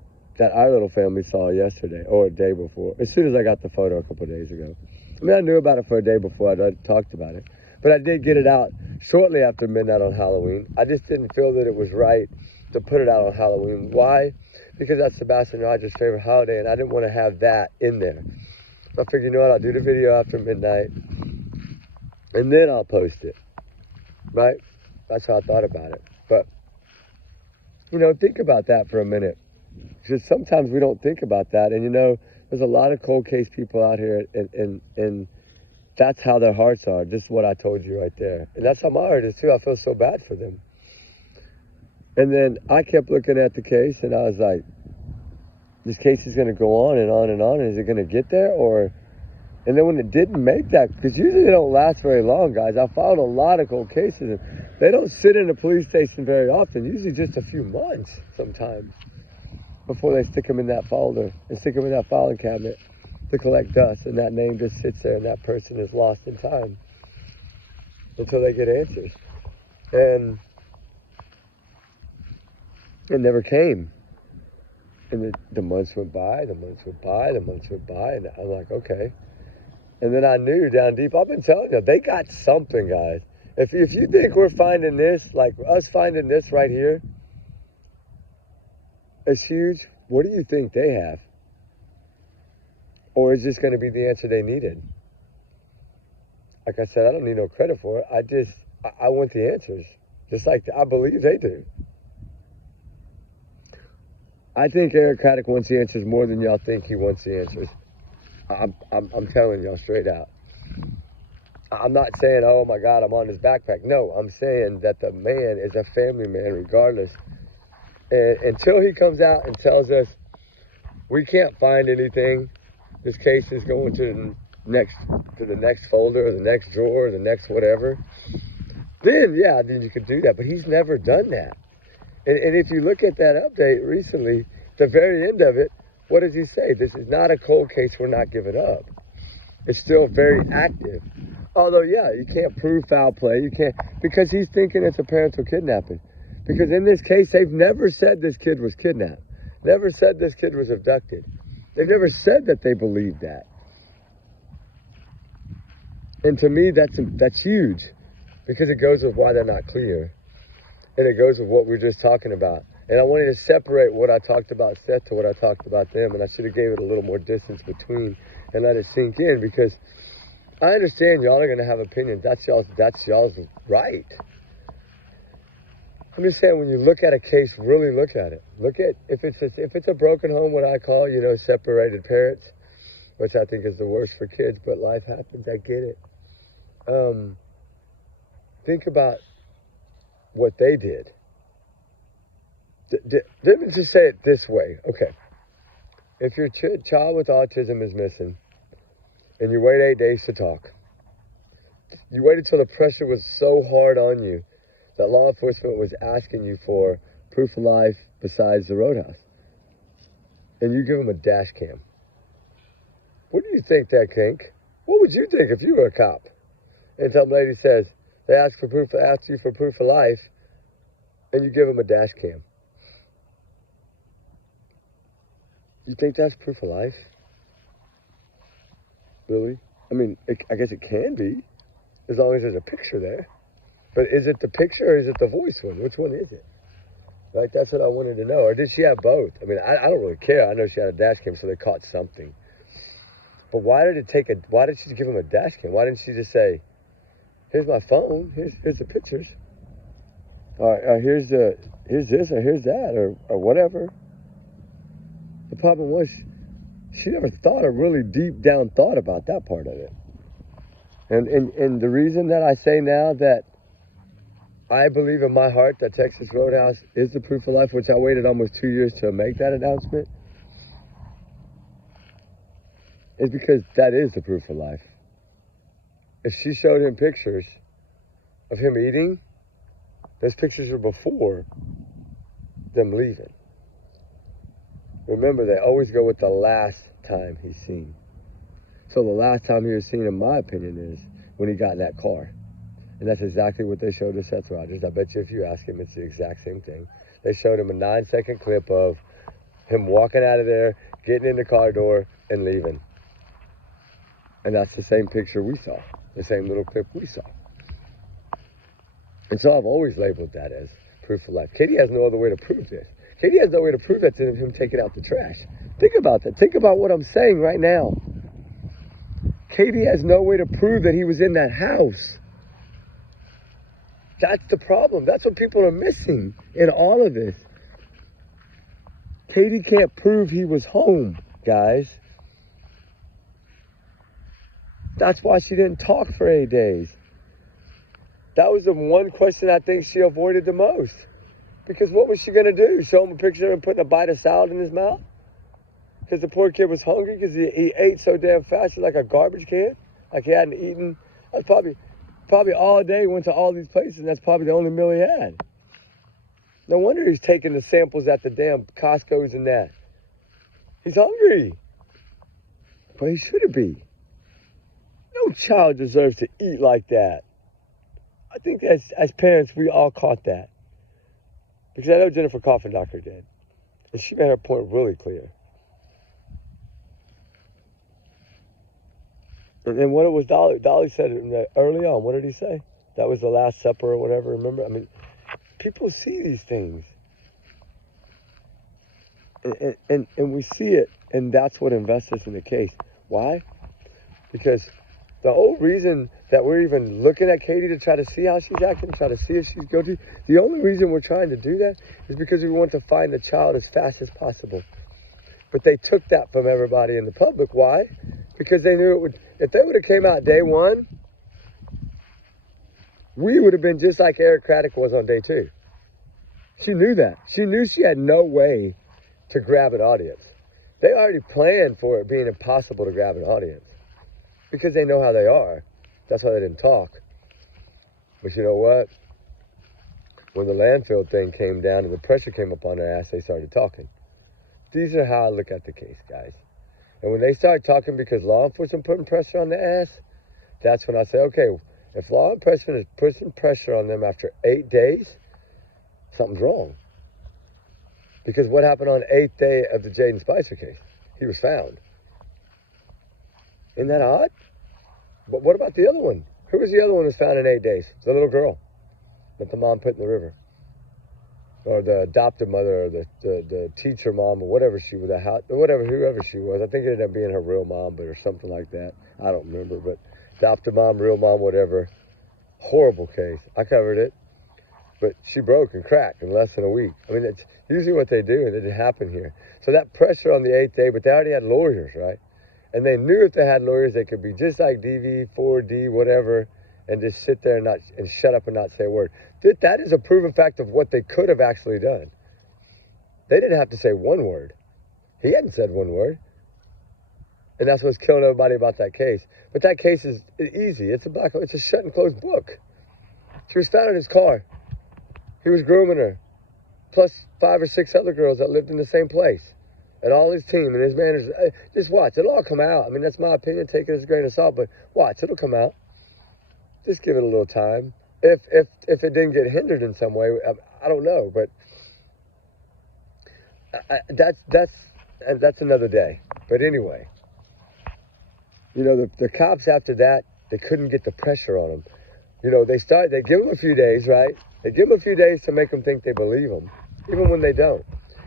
our little family saw yesterday or a day before, as soon as I got the photo a couple of days ago. I mean, I knew about it for a day before I talked about it, but I did get it out shortly after midnight on Halloween. I just didn't feel that it was right to put it out on Halloween. Why? Because that's Sebastian Rogers' favorite holiday, and I didn't want to have that in there. So I figured, you know what, I'll do the video after midnight, and then I'll post it, right? That's how I thought about it. But, you know, think about that for a minute. Because sometimes we don't think about that, and, you know, there's a lot of cold case people out here, and that's how their hearts are. This is what I told you right there. And that's how my heart is, too. I feel so bad for them. And then I kept looking at the case, and I was like, this case is going to go on and on and on. Is it going to get there? And then when it didn't make that, because usually they don't last very long, guys. I filed a lot of cold cases, and they don't sit in the police station very often, usually just a few months sometimes, before they stick them in that folder and stick them in that filing cabinet to collect dust. And that name just sits there, and that person is lost in time until they get answers. And it never came. And the months went by, the months went by, the months went by, and I'm like, okay. And then I knew down deep, I've been telling you, they got something, guys. If you think we're finding this, like us finding this right here, it's huge. What do you think they have? Or is this going to be the answer they needed? Like I said, I don't need no credit for it. I want the answers, just like I believe they do. I think Eric Craddock wants the answers more than y'all think he wants the answers. I'm telling y'all straight out. I'm not saying, oh my God, I'm on his backpack. No, I'm saying that the man is a family man regardless. And until he comes out and tells us we can't find anything, this case is going to the next folder or the next drawer or the next whatever, then yeah, then you could do that. But he's never done that. And if you look at that update recently, the very end of it, what does he say? This is not a cold case, we're not giving up. It's still very active. Although, yeah, you can't prove foul play. You can't, because he's thinking it's a parental kidnapping. Because in this case, they've never said this kid was kidnapped. Never said this kid was abducted. They've never said that they believe that. And to me, that's huge, because it goes with why they're not clear. And it goes with what we were just talking about. And I wanted to separate what I talked about Seth to what I talked about them. And I should have gave it a little more distance between and let it sink in, because I understand y'all are going to have opinions. That's y'all's right. I'm just saying, when you look at a case, really look at it. Look at, if it's a broken home, what I call, separated parents, which I think is the worst for kids, but life happens. I get it. Think about what they did. Let me just say it this way. Okay. If your child with autism is missing and you wait 8 days to talk, you waited till the pressure was so hard on you that law enforcement was asking you for proof of life besides the roadhouse, and you give them a dash cam. What do you think they think? What would you think if you were a cop? And some lady says, they ask you for proof of life, and you give them a dash cam. You think that's proof of life? Really? I mean, I guess it can be, as long as there's a picture there. But is it the picture or is it the voice one? Which one is it? Like, that's what I wanted to know. Or did she have both? I mean, I don't really care. I know she had a dash cam, so they caught something. But why did she give him a dash cam? Why didn't she just say, here's my phone, here's the pictures. All right, here's this or here's that or whatever. The problem was she never thought a really deep down thought about that part of it. And the reason that I say now that I believe in my heart that Texas Roadhouse is the proof of life, which I waited almost 2 years to make that announcement, is because that is the proof of life. If she showed him pictures of him eating, those pictures were before them leaving. Remember, they always go with the last time he's seen. So the last time he was seen, in my opinion, is when he got in that car. And that's exactly what they showed to Seth Rogers. I bet you if you ask him, it's the exact same thing. They showed him a 9-second clip of him walking out of there, getting in the car door, and leaving. And that's the same picture we saw, the same little clip we saw. And so I've always labeled that as proof of life. Katie has no other way to prove this. Katie has no way to prove that than him taking out the trash. Think about that. Think about what I'm saying right now. Katie has no way to prove that he was in that house. That's the problem. That's what people are missing in all of this. Katie can't prove he was home, guys. That's why she didn't talk for 8 days. That was the one question I think she avoided the most. Because what was she going to do? Show him a picture of him putting a bite of salad in his mouth? Because the poor kid was hungry because he ate so damn fast, like a garbage can. Like he hadn't eaten. That's probably all day, went to all these places, and that's probably the only meal he had. No wonder he's taking the samples at the damn Costco's and that. He's hungry. But he shouldn't be. No child deserves to eat like that. I think as parents, we all caught that. Because I know Jennifer Coffindoctor did. And she made her point really clear. And then what it was, Dolly said it early on. What did he say? That was the Last Supper or whatever, remember? I mean, people see these things. And we see it, and that's what invests us in the case. Why? Because the whole reason that we're even looking at Katie to try to see how she's acting, try to see if she's guilty, the only reason we're trying to do that is because we want to find the child as fast as possible. But they took that from everybody in the public. Why? Because they knew it would. If they would have came out day one, we would have been just like Eric Craddock was on day 2. She knew that. She knew she had no way to grab an audience. They already planned for it being impossible to grab an audience because they know how they are. That's why they didn't talk. But you know what? When the landfill thing came down and the pressure came up on their ass, they started talking. These are how I look at the case, guys. And when they start talking because law enforcement putting pressure on their ass, that's when I say, okay, if law enforcement is putting pressure on them after 8 days, something's wrong. Because what happened on the 8th day of the Jaden Spicer case? He was found. Isn't that odd? But what about the other one? Who was the other one who was found in 8 days? The little girl that the mom put in the river. Or the adopted mother, or the teacher mom, or whatever she was, whoever she was. I think it ended up being her real mom, or something like that. I don't remember, but adopted mom, real mom, whatever. Horrible case. I covered it. But she broke and cracked in less than a week. I mean, it's usually what they do, and it didn't happen here. So that pressure on the 8th day, but they already had lawyers, right? And they knew if they had lawyers, they could be just like DV, 4D, whatever, and just sit there and shut up and not say a word. That is a proven fact of what they could have actually done. They didn't have to say one word. He hadn't said one word. And that's what's killing everybody about that case. But that case is easy. It's a shut and closed book. She was found in his car. He was grooming her, plus 5 or 6 other girls that lived in the same place. And all his team and his managers. Just watch. It'll all come out. I mean, that's my opinion. Take it as a grain of salt, but watch. It'll come out. Just give it a little time. If it didn't get hindered in some way, I don't know. But that's another day. But anyway, you know, the cops after that, they couldn't get the pressure on them. You know, they give them a few days, right? They give them a few days to make them think they believe them, even when they don't.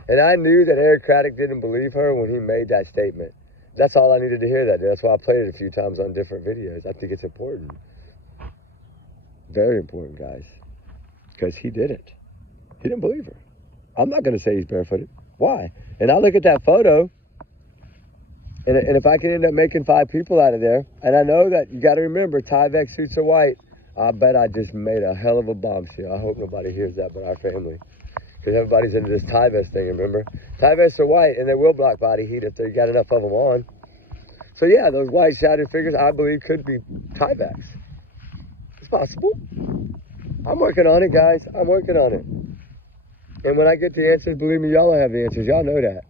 And I knew that Eric Craddock didn't believe her when he made that statement. That's all I needed to hear that day. That's why I played it a few times on different videos. I think it's important. Very important, guys. Because he didn't. He didn't believe her. I'm not going to say he's barefooted. Why? And I look at that photo, and if I can end up making 5 people out of there, and I know that you got to remember, Tyvek suits are white. I bet I just made a hell of a bombshell. I hope nobody hears that but our family. Because everybody's into this tie vest thing, remember? Tie vests are white, and they will block body heat if they got enough of them on. So yeah, those white shadowed figures, I believe, could be tie backs. It's possible. I'm working on it, guys. I'm working on it. And when I get the answers, believe me, y'all have the answers. Y'all know that.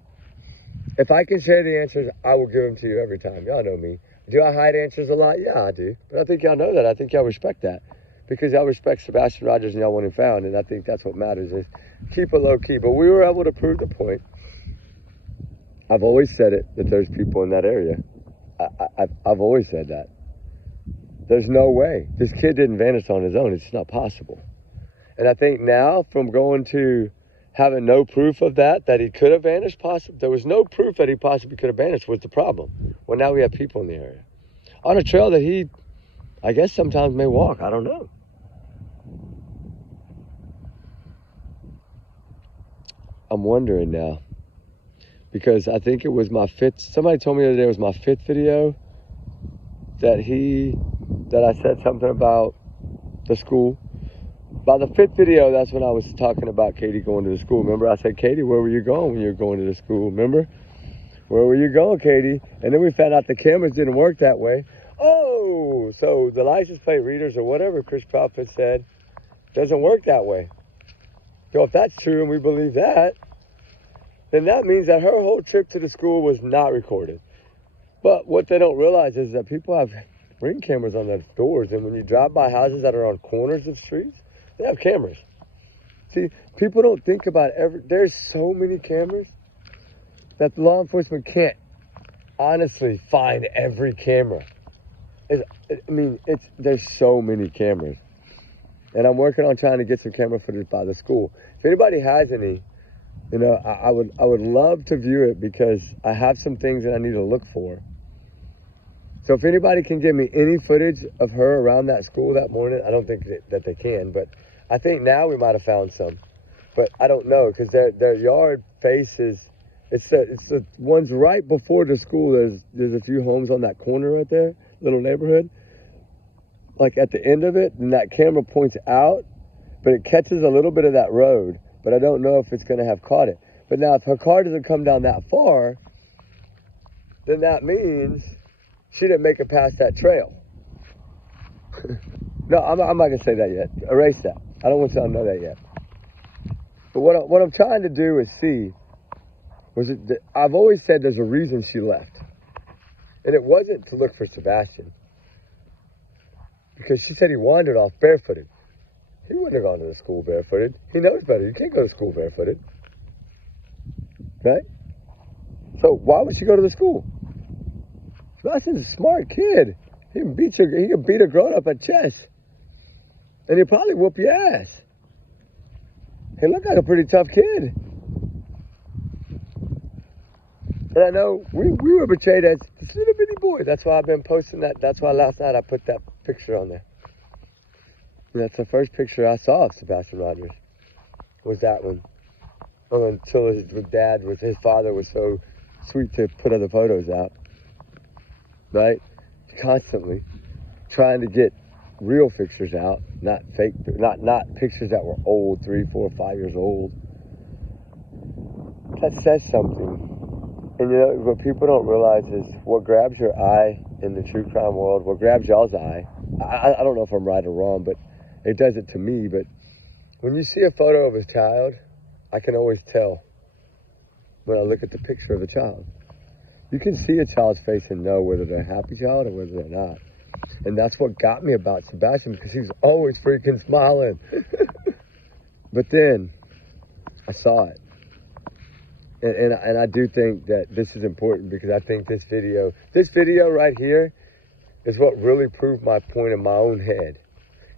If I can share the answers, I will give them to you every time. Y'all know me. Do I hide answers a lot? Yeah, I do. But I think y'all know that. I think y'all respect that. Because y'all respect Sebastian Rogers and y'all want him found. And I think that's what matters, is keep it low key. But we were able to prove the point. I've always said it, that there's people in that area. I've always said that. There's no way. This kid didn't vanish on his own. It's not possible. And I think now, from going to having no proof of that he could have vanished, there was no proof that he possibly could have vanished was the problem. Well, now we have people in the area. On a trail that he, I guess, sometimes may walk. I don't know. I'm wondering now. Because I think it was my 5th, somebody told me the other day it was my 5th video that I said something about the school. By the 5th video, that's when I was talking about Katie going to the school. Remember, I said, Katie, where were you going when you were going to the school? Remember? Where were you going, Katie? And then we found out the cameras didn't work that way. Oh, so the license plate readers or whatever Chris Proudfoot said doesn't work that way. So if that's true and we believe that, then that means that her whole trip to the school was not recorded. But what they don't realize is that people have ring cameras on their doors, and when you drive by houses that are on corners of streets, they have cameras. See, people don't think about there's so many cameras that law enforcement can't honestly find every camera. There's so many cameras. And I'm working on trying to get some camera footage by the school. If anybody has any, you know, I would love to view it, because I have some things that I need to look for. So if anybody can give me any footage of her around that school that morning, I don't think that they can, but I think now we might have found some. But I don't know, because their yard faces, it's the ones right before the school. There's a few homes on that corner right there, little neighborhood. Like at the end of it, and that camera points out, but it catches a little bit of that road. But I don't know if it's going to have caught it. But now if her car doesn't come down that far, then that means she didn't make it past that trail. No, I'm not going to say that yet. Erase that. I don't want y'all to know that yet. But what I'm trying to do is see, I've always said there's a reason she left. And it wasn't to look for Sebastian. Because she said he wandered off barefooted. He wouldn't have gone to the school barefooted. He knows better. You can't go to school barefooted. Right? So why would she go to the school? Sebastian's a smart kid. He can beat a grown-up at chess. And he'll probably whoop your ass. He looked like a pretty tough kid. And I know we were portrayed as this little bitty boy. That's why I've been posting that. That's why last night I put that picture on there. And that's the first picture I saw of Sebastian Rogers. Was that one. Until his father was so sweet to put other photos out. right? Constantly trying to get real pictures out, not fake, not pictures that were old, 3, 4, 5 years old. That says something. And you know, what people don't realize is what grabs your eye in the true crime world, what grabs y'all's eye, I don't know if I'm right or wrong, but it does it to me. But when you see a photo of a child, I can always tell when I look at the picture of a child. You can see a child's face and know whether they're a happy child or whether they're not. And that's what got me about Sebastian, because he was always freaking smiling. But then I saw it. And I do think that this is important, because I think this video right here is what really proved my point in my own head.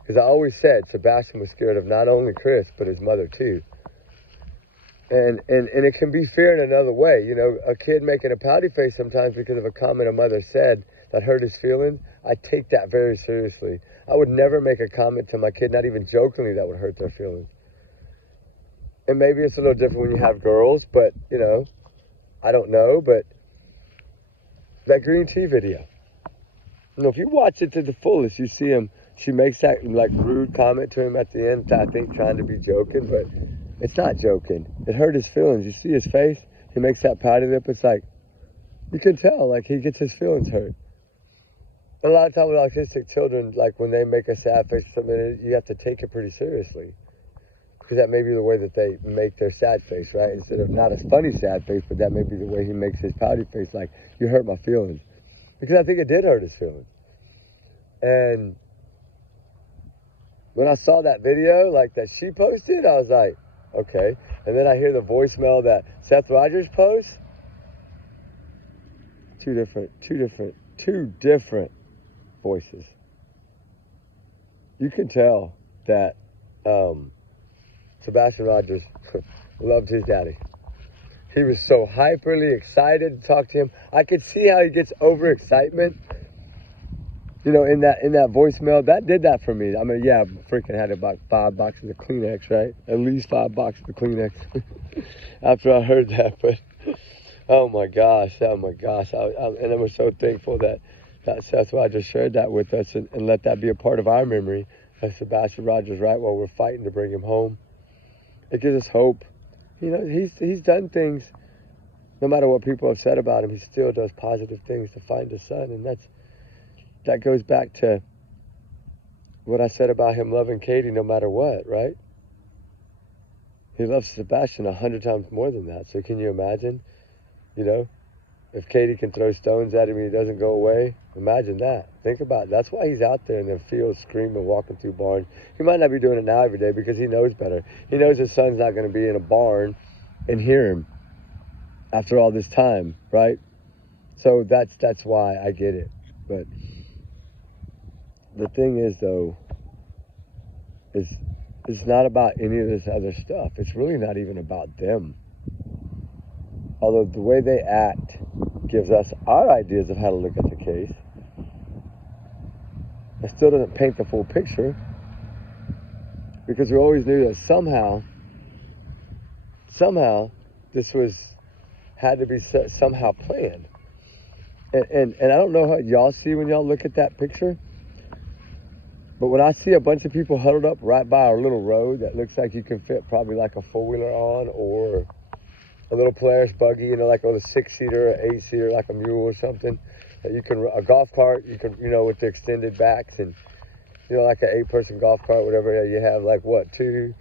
Because I always said Sebastian was scared of not only Chris, but his mother too. And it can be fear in another way. You know, a kid making a pouty face sometimes because of a comment a mother said that hurt his feelings, I take that very seriously. I would never make a comment to my kid, not even jokingly, that would hurt their feelings. And maybe it's a little different when you have girls, but, you know, I don't know. But that green tea video, you know, if you watch it to the fullest, you see him, she makes that, like, rude comment to him at the end, I think trying to be joking, but it's not joking. It hurt his feelings. You see his face, he makes that pouty lip. It's like, you can tell, like, he gets his feelings hurt. And a lot of times with autistic children, like, when they make a sad face or something, you have to take it pretty seriously. Because that may be the way that they make their sad face, right? Instead of not a funny sad face, but that may be the way he makes his pouty face, like, you hurt my feelings. Because I think it did hurt his feelings. And when I saw that video, like, that she posted, I was like, okay. And then I hear the voicemail that Seth Rogers posts. Two different voices. You can tell that Sebastian Rogers loved his daddy. He was so hyperly excited to talk to him. I could see how he gets overexcitement. You know, in that voicemail, that did that for me. I mean, yeah, I freaking had about 5 boxes of Kleenex, right? At least 5 boxes of Kleenex after I heard that. But oh my gosh. And I was so thankful that Seth Rogers shared that with us and let that be a part of our memory of Sebastian Rogers, right, while we're fighting to bring him home. It gives us hope. You know, he's done things, no matter what people have said about him, he still does positive things to find his son. And that goes back to what I said about him loving Katie no matter what, right? He loves Sebastian 100 times more than that. So can you imagine, you know, if Katie can throw stones at him and he doesn't go away? Imagine that. Think about it. That's why he's out there in the fields screaming, walking through barns. He might not be doing it now every day because he knows better. He knows his son's not going to be in a barn and hear him after all this time, right? So that's why I get it. But the thing is, though, is it's not about any of this other stuff. It's really not even about them. Although the way they act gives us our ideas of how to look at the case, it still doesn't paint the full picture, because we always knew that somehow this had to be somehow planned. And I don't know how y'all see when y'all look at that picture, but when I see a bunch of people huddled up right by our little road that looks like you can fit probably like a 4-wheeler on, or a little Polaris buggy, you know, like on a 6-seater, or 8-seater, like a mule or something, that you can, a golf cart, you can, you know, with the extended backs, and, you know, like an 8-person golf cart, whatever, you have like, what, 2,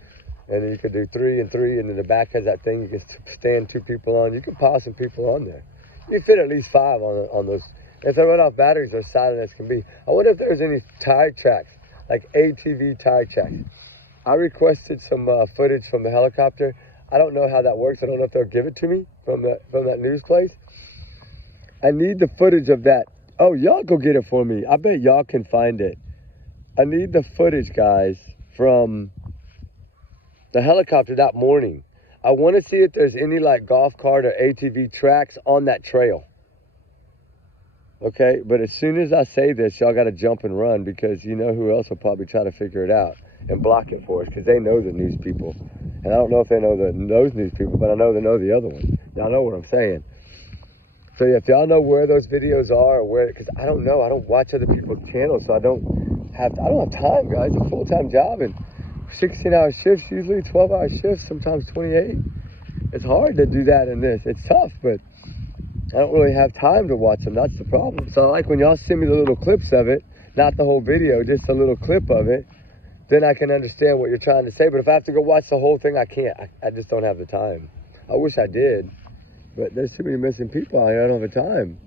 and then you could do 3 and 3, and then the back has that thing you can stand 2 people on. You can pile some people on there. You can fit at least 5 on those. If they run off batteries, they're silent as can be. I wonder if there's any tire tracks, like ATV tire tracks. I requested some footage from the helicopter. I don't know how that works. I don't know if they'll give it to me from that news place. I need the footage of that. Oh, y'all go get it for me. I bet y'all can find it. I need the footage, guys, from the helicopter that morning. I want to see if there's any like golf cart or ATV tracks on that trail. Okay, but as soon as I say this, y'all got to jump and run, because you know who else will probably try to figure it out and block it for us, because they know the news people. And I don't know if they know those news people, but I know they know the other one. Y'all know what I'm saying. So yeah, if y'all know where those videos are, or where, because I don't know, I don't watch other people's channels, so I don't have time, guys. It's a full-time job and 16-hour shifts, usually 12-hour shifts, sometimes 28. It's hard to do that in this. It's tough, but I don't really have time to watch them. That's the problem. So like when y'all send me the little clips of it, not the whole video, just a little clip of it, then I can understand what you're trying to say. But if I have to go watch the whole thing, I can't. I just don't have the time. I wish I did, but there's too many missing people out here. I don't have the time.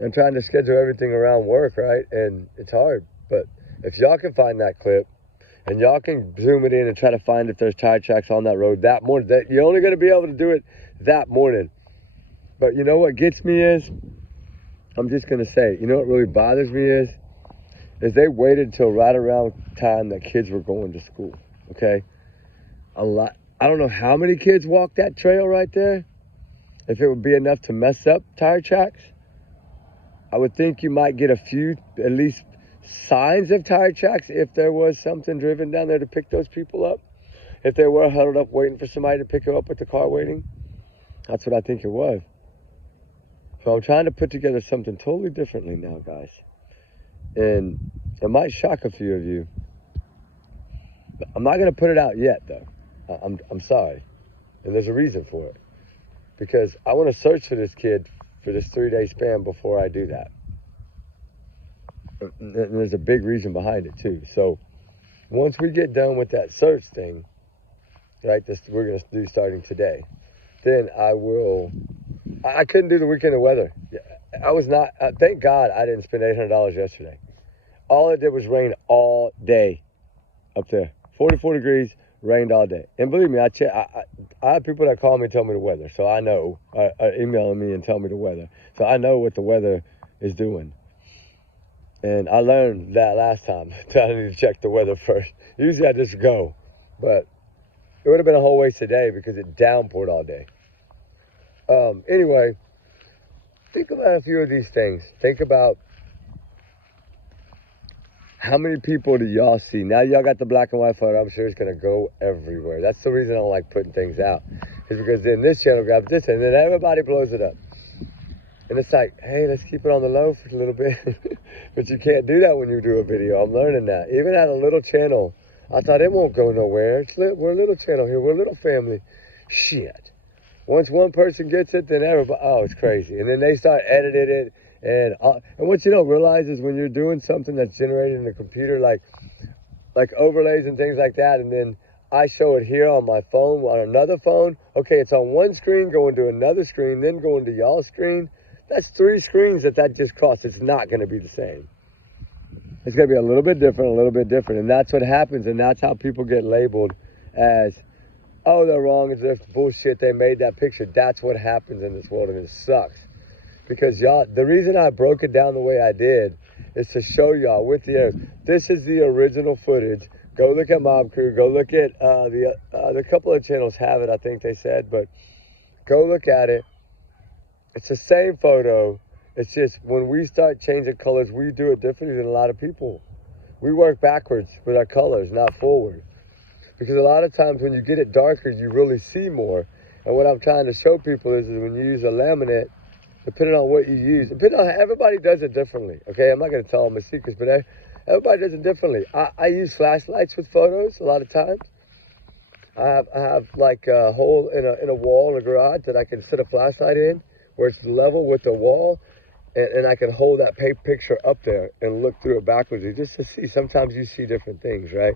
I'm trying to schedule everything around work, right? And it's hard. But if y'all can find that clip, and y'all can zoom it in and try to find if there's tire tracks on that road that morning, you're only going to be able to do it that morning. But you know what gets me is, I'm just going to say, you know what really bothers me is they waited till right around time that kids were going to school, okay? A lot. I don't know how many kids walk that trail right there. If it would be enough to mess up tire tracks, I would think you might get a few, at least, signs of tire tracks if there was something driven down there to pick those people up. If they were huddled up waiting for somebody to pick them up with the car waiting. That's what I think it was. So I'm trying to put together something totally differently now, guys. And it might shock a few of you. But I'm not going to put it out yet, though. I'm sorry. And there's a reason for it. Because I want to search for this kid for this 3-day span before I do that. And there's a big reason behind it, too. So once we get done with that search thing, right, this we're going to do starting today, then I couldn't do the weekend of weather. I was not, thank God I didn't spend $800 yesterday. All it did was rain all day up there. 44 degrees, rained all day. And believe me, I have people that call me and tell me the weather. So I know, emailing me and tell me the weather. So I know what the weather is doing. And I learned that last time. I need to check the weather first. Usually I just go. But it would have been a whole waste of day because it downpoured all day. Anyway, think about a few of these things. Think about how many people do y'all see? Now y'all got the black and white photo. I'm sure it's going to go everywhere. That's the reason I don't like putting things out. Is because then this channel grabs this and then everybody blows it up. And it's like, hey, let's keep it on the low for a little bit. But you can't do that when you do a video. I'm learning that. Even at a little channel, I thought it won't go nowhere. We're a little channel here. We're a little family. Shit. Once one person gets it, then everybody, oh, it's crazy. And then they start editing it. And what you don't realize is when you're doing something that's generated in the computer, like overlays and things like that, and then I show it here on my phone, on another phone. Okay, it's on one screen, going to another screen, then going to y'all's screen. That's 3 screens that just crossed. It's not going to be the same. It's going to be a little bit different. And that's what happens, and that's how people get labeled as, oh, they're wrong, it's just bullshit, they made that picture. That's what happens in this world, and it sucks. Because y'all, the reason I broke it down the way I did is to show y'all with the errors. This is the original footage. Go look at Mob Crew. Go look at the couple of channels have it, I think they said, but go look at it. It's the same photo. It's just when we start changing colors, we do it differently than a lot of people. We work backwards with our colors, not forward. Because a lot of times when you get it darker, you really see more. And what I'm trying to show people is when you use a laminate, depending on what you use, everybody does it differently. Okay, I'm not going to tell them the secrets, but everybody does it differently. I use flashlights with photos a lot of times. I have like a hole in a wall in a garage that I can set a flashlight in, where it's level with the wall, and I can hold that picture up there and look through it backwards just to see. Sometimes you see different things, right?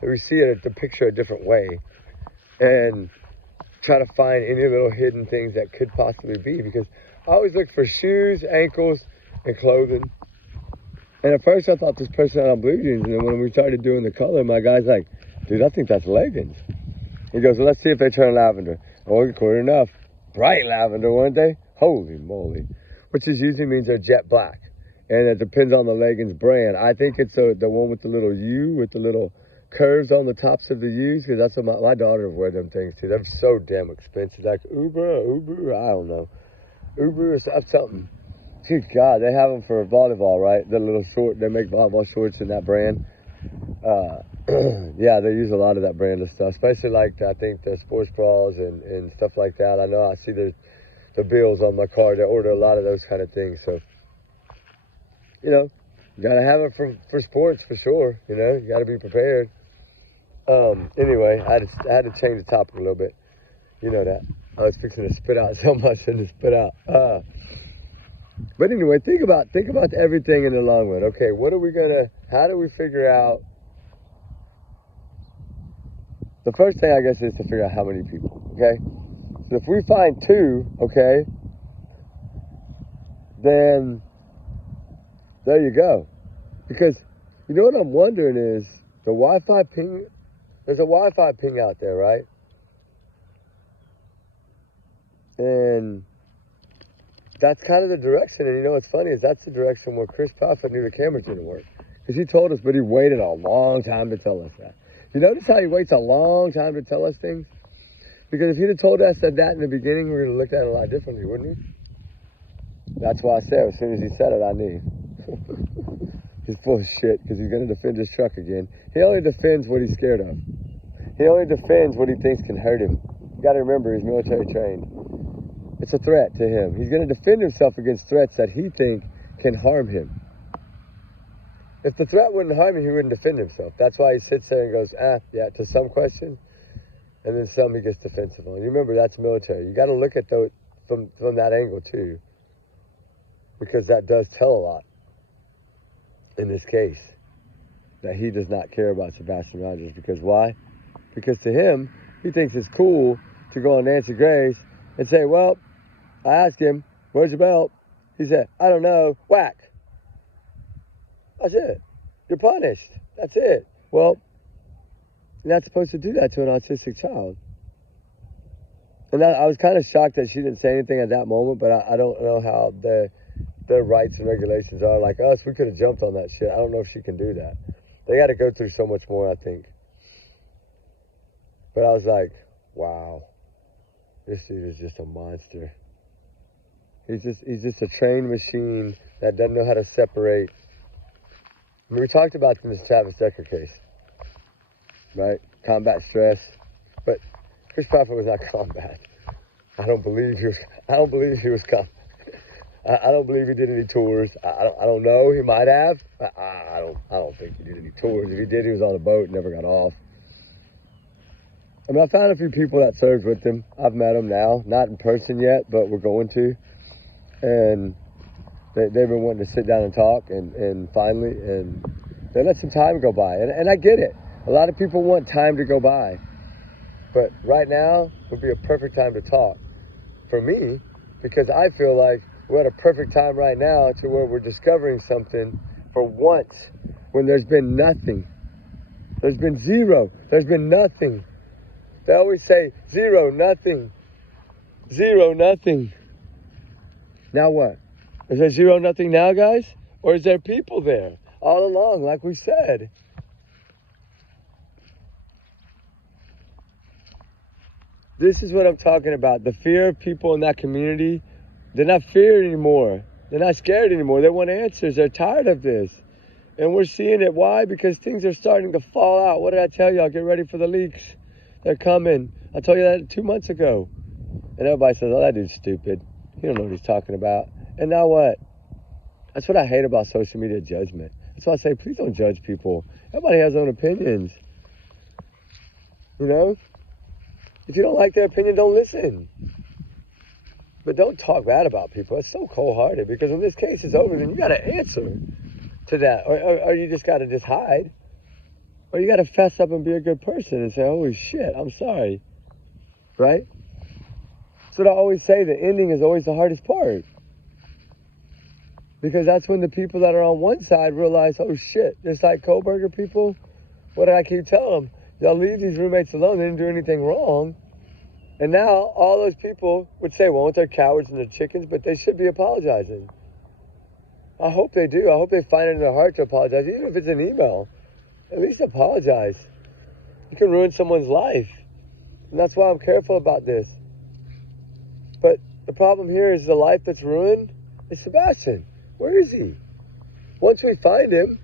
And we see the picture a different way, and try to find any little hidden things that could possibly be, because I always look for shoes, ankles, and clothing. And at first I thought this person had on blue jeans, and then when we started doing the color, my guy's like, dude, I think that's leggings. He goes, well, let's see if they turn lavender. Oh, clear enough. Bright lavender, weren't they? Holy moly. Which usually means they're jet black. And it depends on the leggings brand. I think it's the one with the little U, with the little curves on the tops of the U's, because that's what my daughter wear them things too. They're so damn expensive. Like Uber, I don't know. Uber or something. Good God, they have them for volleyball, right? The little short, they make volleyball shorts in that brand. Yeah, they use a lot of that brand of stuff, especially like I think the sports bras and stuff like that. I know I see there's the bills on my card. They order a lot of those kind of things. So, you know, you got to have it for sports for sure. You know, you got to be prepared. Anyway, I had to change the topic a little bit. You know that. I was fixing to spit out so much and to spit out. But anyway, think about everything in the long run. Okay, how do we figure out? The first thing, I guess, is to figure out how many people, okay? So if we find 2, okay, then there you go. Because you know what I'm wondering is the Wi-Fi ping, there's a Wi-Fi ping out there, right? And that's kind of the direction. And you know what's funny is that's the direction where Chris Prophet knew the cameras didn't work. Because he told us, but he waited a long time to tell us that. You notice how he waits a long time to tell us things? Because if he'd have told us that in the beginning, we would have looked at it a lot differently, wouldn't he? That's why I said, as soon as he said it, I knew. He's full of shit because he's going to defend his truck again. He only defends what he's scared of. He only defends what he thinks can hurt him. You got to remember, he's military trained. It's a threat to him. He's going to defend himself against threats that he thinks can harm him. If the threat wouldn't harm him, he wouldn't defend himself. That's why he sits there and goes, yeah, to some questions, and then some he gets defensive on. You remember, that's military. You got to look at those from that angle too, because that does tell a lot in this case, that he does not care about Sebastian Rogers. Because why? Because to him, he thinks it's cool to go on Nancy Grace and say, well, I asked him, where's your belt? He said, I don't know. Whack. That's it. You're punished. That's it. Well, you're not supposed to do that to an autistic child. And I was kind of shocked that she didn't say anything at that moment, but I don't know how their rights and regulations are. Like us, we could have jumped on that shit. I don't know if she can do that. They got to go through so much more, I think. But I was like, wow, this dude is just a monster. He's just a trained machine that doesn't know how to separate. I mean, we talked about this Travis Decker case, right? Combat stress, but Chris Prophet was not combat. I don't believe he was combat. I don't believe he did any tours. I don't know. He might have. I don't think he did any tours. If he did, he was on a boat and never got off. I mean, I found a few people that served with him. I've met them now, not in person yet, but we're going to. And they've been wanting to sit down and talk, and finally, and they let some time go by. And I get it. A lot of people want time to go by. But right now would be a perfect time to talk for me, because I feel like we're at a perfect time right now to where we're discovering something for once when there's been nothing. There's been zero. There's been nothing. They always say zero, nothing. Zero, nothing. Now what? Is there zero, nothing now, guys? Or is there people there all along, like we said? This is what I'm talking about. The fear of people in that community. They're not feared anymore. They're not scared anymore. They want answers. They're tired of this. And we're seeing it. Why? Because things are starting to fall out. What did I tell y'all? Get ready for the leaks. They're coming. I told you that 2 months ago. And everybody says, oh, that dude's stupid. He don't know what he's talking about. And now what? That's what I hate about social media judgment. That's why I say, please don't judge people. Everybody has their own opinions. You know? If you don't like their opinion, don't listen. But don't talk bad about people. It's so cold-hearted, because when this case is over, then you got to answer to that. Or you just got to just hide. Or you got to fess up and be a good person and say, holy shit, I'm sorry. Right? That's what I always say. The ending is always the hardest part. Because that's when the people that are on one side realize, oh shit, just like Kohlberger people, what did I keep telling them? Y'all leave these roommates alone. They didn't do anything wrong. And now all those people would say, well, they're cowards and they're chickens, but they should be apologizing. I hope they do. I hope they find it in their heart to apologize. Even if it's an email, at least apologize. You can ruin someone's life. And that's why I'm careful about this. But the problem here is the life that's ruined is Sebastian. Where is he? Once we find him,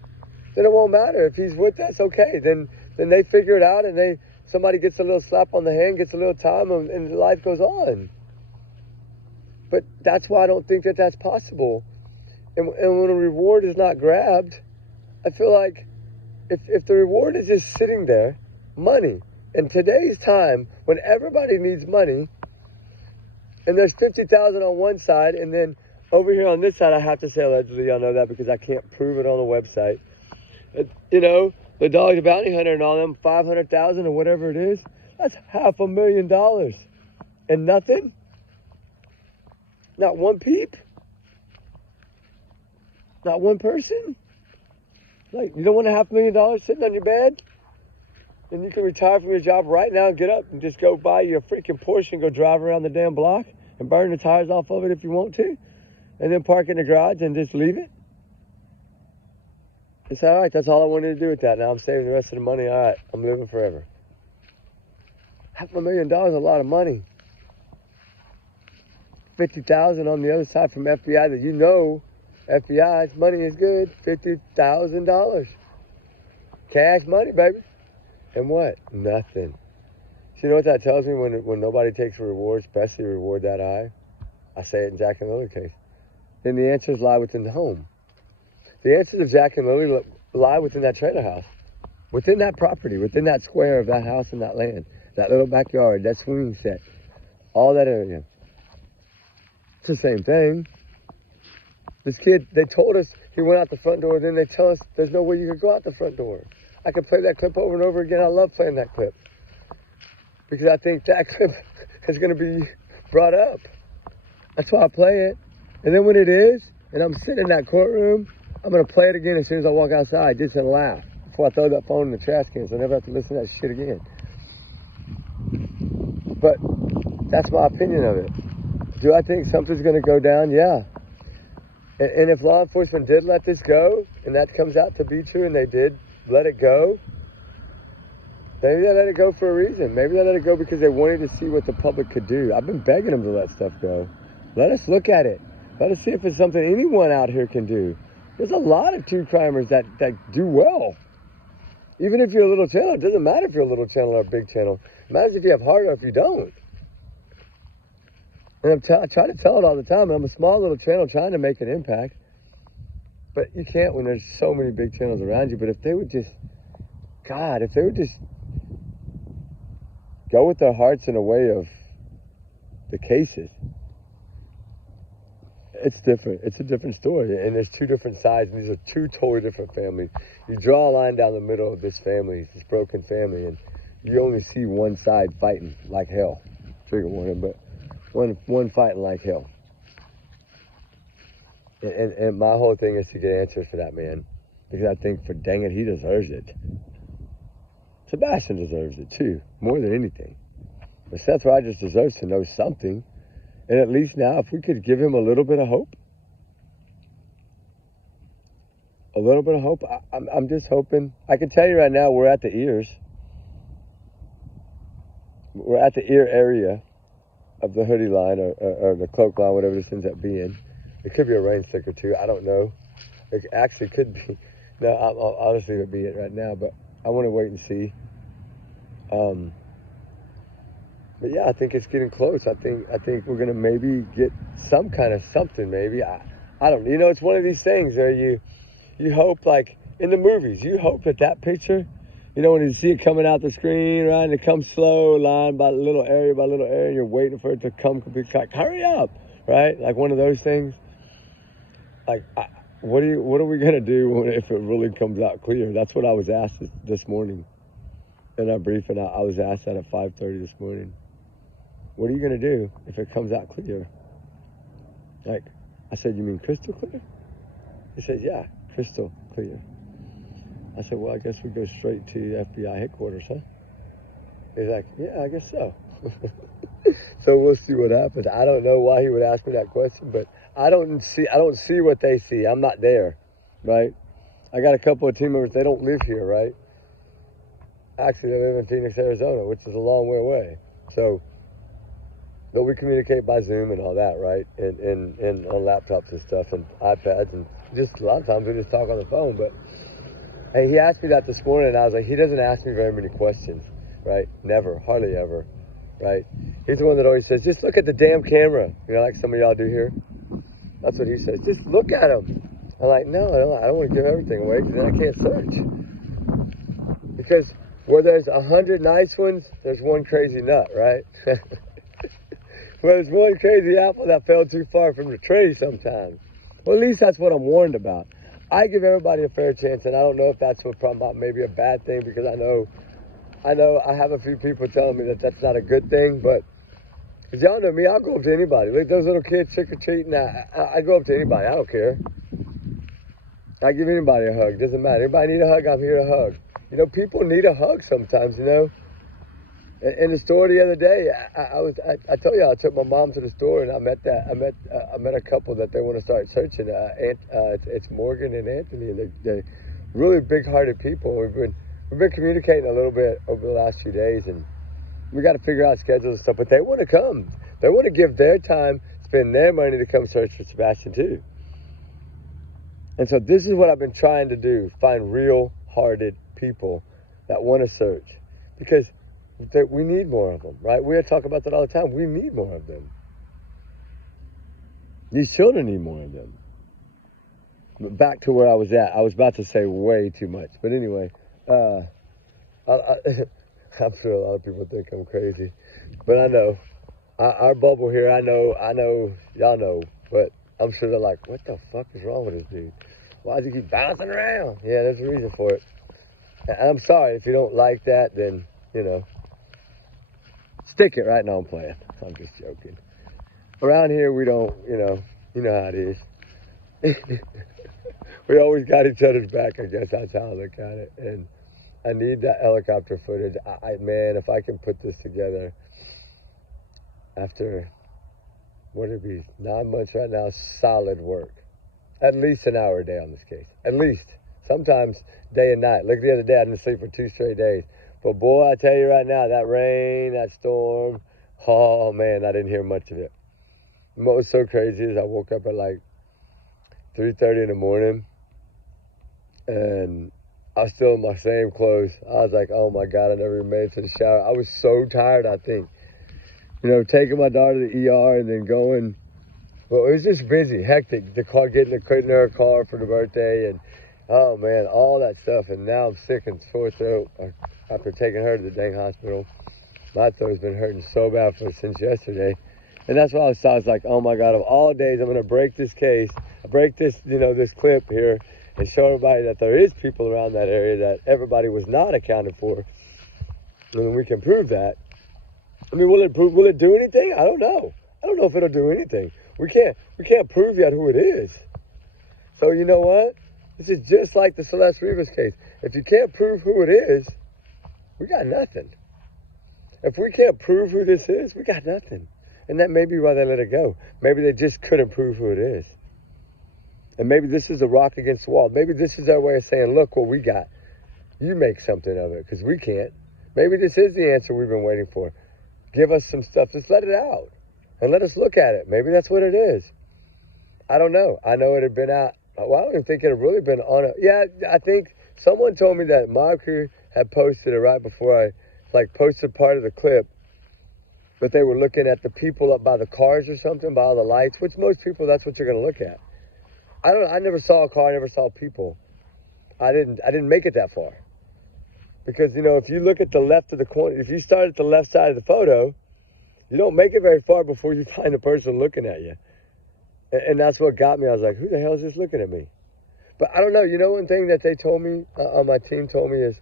then it won't matter. If he's with us, okay, then they figure it out, and somebody gets a little slap on the hand, gets a little time, and life goes on. But that's why I don't think that that's possible. And when a reward is not grabbed, I feel like if the reward is just sitting there, money, in today's time, when everybody needs money, and there's 50,000 on one side, and then over here on this side, I have to say allegedly, y'all know that because I can't prove it on the website. You know, the Dog the Bounty Hunter and all them, 500,000 or whatever it is, that's $500,000. And nothing? Not one peep? Not one person? Like, you don't want $500,000 sitting on your bed? And you can retire from your job right now and get up and just go buy you a freaking Porsche and go drive around the damn block and burn the tires off of it if you want to, and then park in the garage and just leave it. It's all right. That's all I wanted to do with that. Now I'm saving the rest of the money. All right, I'm living forever. $500,000 is a lot of money. 50,000 on the other side from FBI that you know FBI's money is good. $50,000. Cash money, baby. And what? Nothing. So you know what that tells me when nobody takes a reward, especially a reward that high? I say it in Jack and Lily case. Then the answers lie within the home. The answers of Jack and Lily lie within that trailer house, within that property, within that square of that house and that land, that little backyard, that swinging set, all that area. It's the same thing. This kid, they told us he went out the front door, then they tell us there's no way you could go out the front door. I could play that clip over and over again. I love playing that clip because I think that clip is going to be brought up. That's why I play it. And then when it is, and I'm sitting in that courtroom, I'm going to play it again as soon as I walk outside, just to laugh before I throw that phone in the trash can so I never have to listen to that shit again. But that's my opinion of it. Do I think something's going to go down? Yeah. And if law enforcement did let this go, and that comes out to be true, and they did let it go, maybe they let it go for a reason. Maybe they let it go because they wanted to see what the public could do. I've been begging them to let stuff go. Let us look at it. Let us see if it's something anyone out here can do. There's a lot of true crimers that do well. Even if you're a little channel, it doesn't matter if you're a little channel or a big channel. It matters if you have heart or if you don't. And I try to tell it all the time. I'm a small little channel trying to make an impact. But you can't when there's so many big channels around you. But if they would just, God, if they would just go with their hearts in a way of the cases, it's different. It's a different story. And there's two different sides, and these are two totally different families. You draw a line down the middle of this family, this broken family, and you only see one side fighting like hell. Trigger warning, but one fighting like hell. And my whole thing is to get answers for that man, because I think, for dang it, he deserves it. Sebastian deserves it too, more than anything. But Seth Rogers deserves to know something. And at least now, if we could give him a little bit of hope, I'm just hoping. I can tell you right now, we're at the ears. We're at the ear area of the hoodie line or the cloak line, whatever this ends up being. It could be a rain sticker too. I don't know. It actually could be. No, I'll just leave it be it right now. But I want to wait and see. But yeah, I think it's getting close. I think we're gonna maybe get some kind of something. Maybe I don't. You know, it's one of these things where you hope, like in the movies, you hope that picture. You know, when you see it coming out the screen, right, and it comes slow, line by little area by little area, and you're waiting for it to come complete. Like, hurry up, right? Like one of those things. Like, what are we gonna do if it really comes out clear? That's what I was asked this morning in our briefing. I was asked that at 5:30 this morning. What are you going to do if it comes out clear? Like, I said, you mean crystal clear? He said, yeah, crystal clear. I said, well, I guess we go straight to FBI headquarters, huh? He's like, yeah, I guess so. So we'll see what happens. I don't know why he would ask me that question, but I don't see what they see. I'm not there, right? I got a couple of team members, they don't live here, right? Actually, they live in Phoenix, Arizona, which is a long way away. So, but we communicate by Zoom and all that, right? And on laptops and stuff and iPads, and just a lot of times we just talk on the phone. But hey, he asked me that this morning, and I was like, he doesn't ask me very many questions, right? Never, hardly ever, right? He's the one that always says, just look at the damn camera. You know, like some of y'all do here. That's what he says. Just look at him. I'm like, no, I don't want to give everything away because then I can't search. Because where there's 100 nice ones, there's one crazy nut, right? Well, there's one crazy apple that fell too far from the tree sometimes. Well, at least that's what I'm warned about. I give everybody a fair chance, and I don't know if that's what probably maybe a bad thing, because I know I have a few people telling me that that's not a good thing, but because y'all know me, I'll go up to anybody. Look, those little kids trick-or-treating, I go up to anybody. I don't care. I give anybody a hug. Doesn't matter. Anybody need a hug, I'm here to hug. You know, people need a hug sometimes, you know. In the store the other day, I told you I took my mom to the store, and I met a couple that they want to start searching. It's Morgan and Anthony, and they're really big-hearted people. We've been communicating a little bit over the last few days, and we got to figure out schedules and stuff. But they want to come. They want to give their time, spend their money to come search for Sebastian too. And so this is what I've been trying to do: find real-hearted people that want to search, because we need more of them, right? We talk about that all the time. We need more of them. These children need more of them. But back to where I was at. I was about to say way too much. But anyway, I'm sure a lot of people think I'm crazy. But I know. Our bubble here, I know, y'all know. But I'm sure they're like, what the fuck is wrong with this dude? Why does he keep bouncing around? Yeah, there's a reason for it. And I'm sorry if you don't like that, then, you know, stick it. Right now I'm playing. I'm just joking. Around here we don't, you know how it is. We always got each other's back, I guess that's how I look at it. And I need that helicopter footage. Man, if I can put this together after, what would it be, 9 months right now, solid work. At least an hour a day on this case. At least. Sometimes day and night. Look, the other day I didn't sleep for 2 straight days. But boy, I tell you right now, that rain, that storm, oh man, I didn't hear much of it. And what was so crazy is I woke up at like 3:30 in the morning, and I was still in my same clothes. I was like, oh my God, I never even made it to the shower. I was so tired, I think. You know, taking my daughter to the ER and then going, well, it was just busy, hectic. The car, getting her a car for the birthday, and oh man, all that stuff. And now I'm sick and sore throat after taking her to the dang hospital. My throat's been hurting so bad since yesterday. And that's why I was like, oh my God, of all days, I'm gonna break this case, break this, this clip here, and show everybody that there is people around that area that everybody was not accounted for. And we can prove that. I mean, will it do anything? I don't know. I don't know if it'll do anything. We can't prove yet who it is. So you know what? This is just like the Celeste Rivas case. If you can't prove who it is, we got nothing. If we can't prove who this is, we got nothing. And that may be why they let it go. Maybe they just couldn't prove who it is. And maybe this is a rock against the wall. Maybe this is our way of saying, look what we got. You make something of it, because we can't. Maybe this is the answer we've been waiting for. Give us some stuff. Just let it out. And let us look at it. Maybe that's what it is. I don't know. I know it had been out. Well, I don't even think it had really been on it. Yeah, I think someone told me that my crew had posted it right before I posted part of the clip. But they were looking at the people up by the cars or something, by all the lights, which most people, that's what you're going to look at. I never saw a car, I never saw people. I didn't make it that far. Because, if you look at the left of the corner, if you start at the left side of the photo, you don't make it very far before you find a person looking at you. And that's what got me. I was like, who the hell is this looking at me? But I don't know. One thing that they told me, on my team told me, is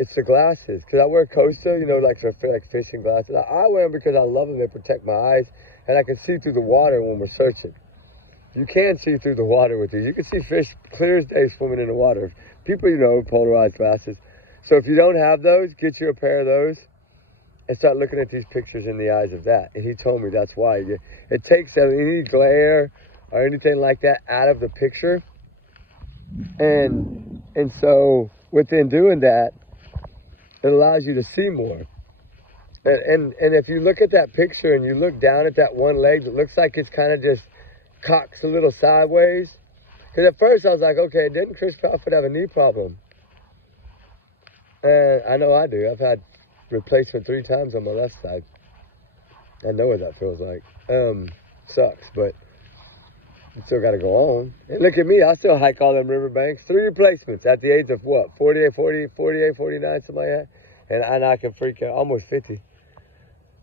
it's the glasses. Because I wear Costa, like fishing glasses. I wear them because I love them. They protect my eyes. And I can see through the water when we're searching. You can see through the water with these. You can see fish clear as day swimming in the water. People, polarized glasses. So if you don't have those, get you a pair of those and start looking at these pictures in the eyes of that. And he told me that's why. It takes any glare or anything like that out of the picture. And so within doing that, it allows you to see more. And if you look at that picture and you look down at that one leg, it looks like it's kind of just cocks a little sideways. Because at first I was like, okay, didn't Chris Crawford have a knee problem? And I know I do. I've had replacement 3 times on my left side. I know what that feels like. Sucks, but you still got to go on. And look at me, I still hike all them riverbanks. 3 replacements at the age of what? 48, 49, something like that. And I can freak out. Almost 50.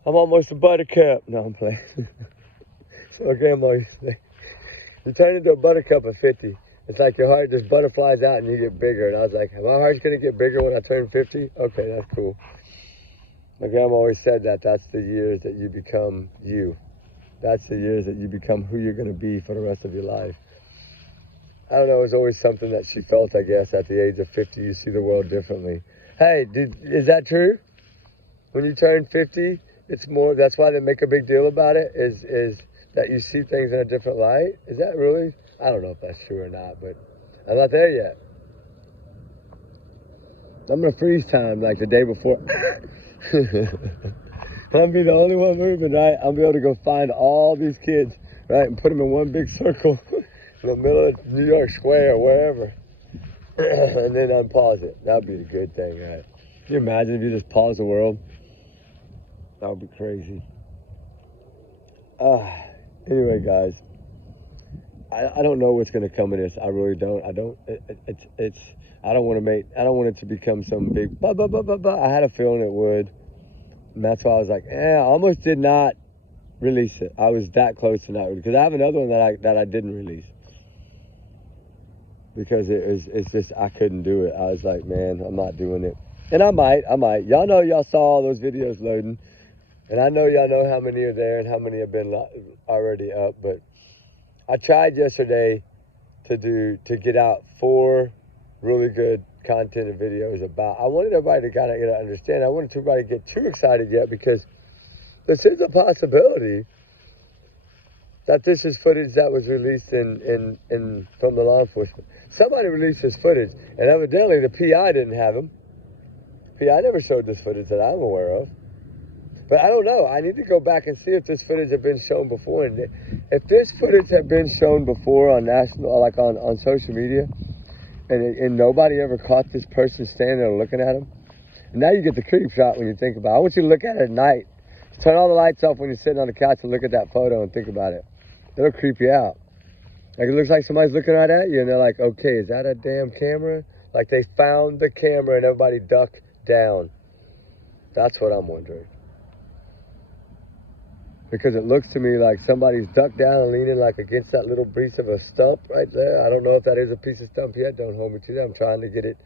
I'm almost a buttercup. No, I'm playing. So my grandma used to say, you turn into a buttercup at 50. It's like your heart just butterflies out and you get bigger. And I was like, my heart's going to get bigger when I turn 50? Okay, that's cool. My grandma always said that. That's the years that you become you. That's the years that you become who you're going to be for the rest of your life. I don't know. It was always something that she felt, I guess, at the age of 50, you see the world differently. Hey, is that true? When you turn 50, it's more, that's why they make a big deal about it, is that you see things in a different light? Is that really? I don't know if that's true or not, but I'm not there yet. I'm going to freeze time like the day before. I'll be the only one moving, right? I'll be able to go find all these kids, right, and put them in one big circle in the middle of New York Square or wherever, and then unpause it. That would be a good thing, right? Can you imagine if you just pause the world? That would be crazy. Anyway, guys, I don't know what's going to come of this. I really don't. I don't want it to become some big I had a feeling it would. And that's why I was like, I almost did not release it. I was that close to not, because I have another one that I didn't release. Because it's just, I couldn't do it. I was like, man, I'm not doing it. And I might. Y'all know y'all saw all those videos loading. And I know y'all know how many are there and how many have been already up. But I tried yesterday to get out 4 really good content and videos about. I wanted everybody to kind of understand. I wanted everybody to get too excited yet, because this is a possibility that this is footage that was released in from the law enforcement. Somebody released this footage, and evidently the PI didn't have them. PI never showed this footage that I'm aware of. But I don't know. I need to go back and see if this footage had been shown before. And if this footage had been shown before on national, like on social media, and nobody ever caught this person standing there looking at him, and now you get the creep shot when you think about it. I want you to look at it at night. Turn all the lights off when you're sitting on the couch and look at that photo and think about it. It'll creep you out. Like, it looks like somebody's looking right at you, and they're like, okay, is that a damn camera? Like, they found the camera and everybody ducked down. That's what I'm wondering. Because it looks to me like somebody's ducked down and leaning like against that little piece of a stump right there. I don't know if that is a piece of stump yet. Don't hold me to that. I'm trying to get it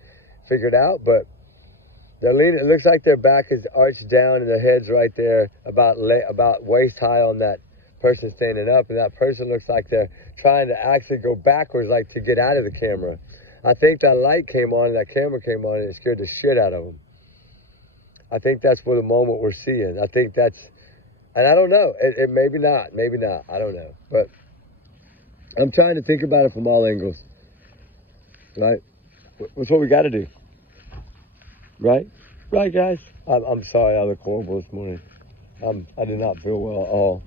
figured out. But they're leaning. It looks like their back is arched down and their head's right there about waist high on that person standing up. And that person looks like they're trying to actually go backwards, like to get out of the camera. I think that light came on and that camera came on and it scared the shit out of them. I think that's for the moment we're seeing. I think that's... And I don't know. It maybe not. I don't know. But I'm trying to think about it from all angles. Right? What's what we got to do? Right? Right, guys? I'm sorry I look horrible this morning. I did not feel well at all.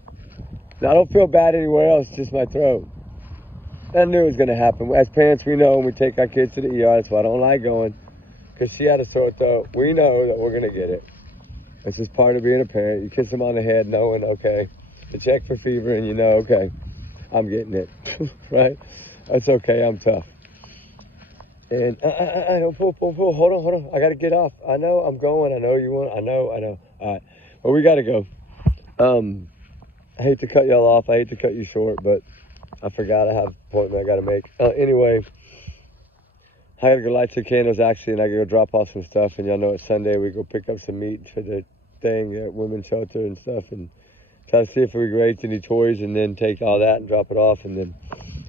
Now, I don't feel bad anywhere else, just my throat. I knew it was going to happen. As parents, we know when we take our kids to the ER, that's why I don't like going. Because she had a sore throat. We know that we're going to get it. It's just part of being a parent. You kiss them on the head knowing, okay, to check for fever, and you know, okay, I'm getting it, right? That's okay, I'm tough. And pull, hold on. I got to get off. I know I'm going. I know you want. I know. All right. Well, we got to go. I hate to cut y'all off. I hate to cut you short, but I forgot I have an appointment I got to make. Anyway, I got to go light some candles, actually, and I got to go drop off some stuff. And y'all know it's Sunday. We go pick up some meat for the thing at women's shelter and stuff, and try to see if we raise any toys, and then take all that and drop it off. And then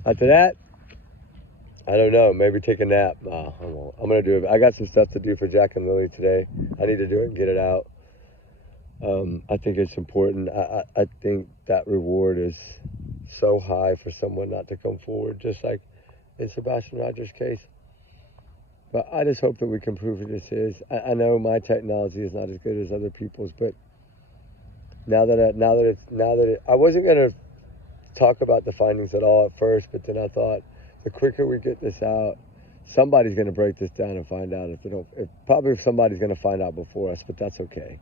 after that, I don't know, maybe take a nap. No, I won't. I'm going to do it. I got some stuff to do for Jack and Lily today. I need to do it and get it out. I think it's important. I think that reward is so high for someone not to come forward, just like in Sebastian Rogers' case. But I just hope that we can prove who this is. I know my technology is not as good as other people's, but now that I wasn't going to talk about the findings at all at first, but then I thought the quicker we get this out, somebody's going to break this down and find out. Probably somebody's going to find out before us, but that's okay.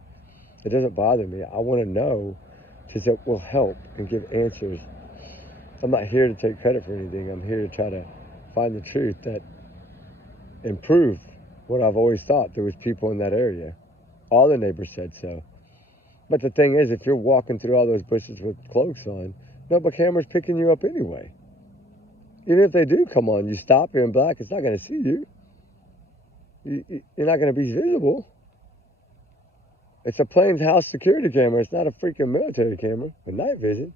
It doesn't bother me. I want to know because it will help and give answers. I'm not here to take credit for anything. I'm here to try to find the truth that improve what I've always thought. There was people in that area. All the neighbors said so. But the thing is, if you're walking through all those bushes with cloaks on, no, but camera's picking you up anyway. Even if they do come on, you stop here in black, it's not going to see you. You're not going to be visible. It's a plain house security camera. It's not a freaking military camera, a night vision,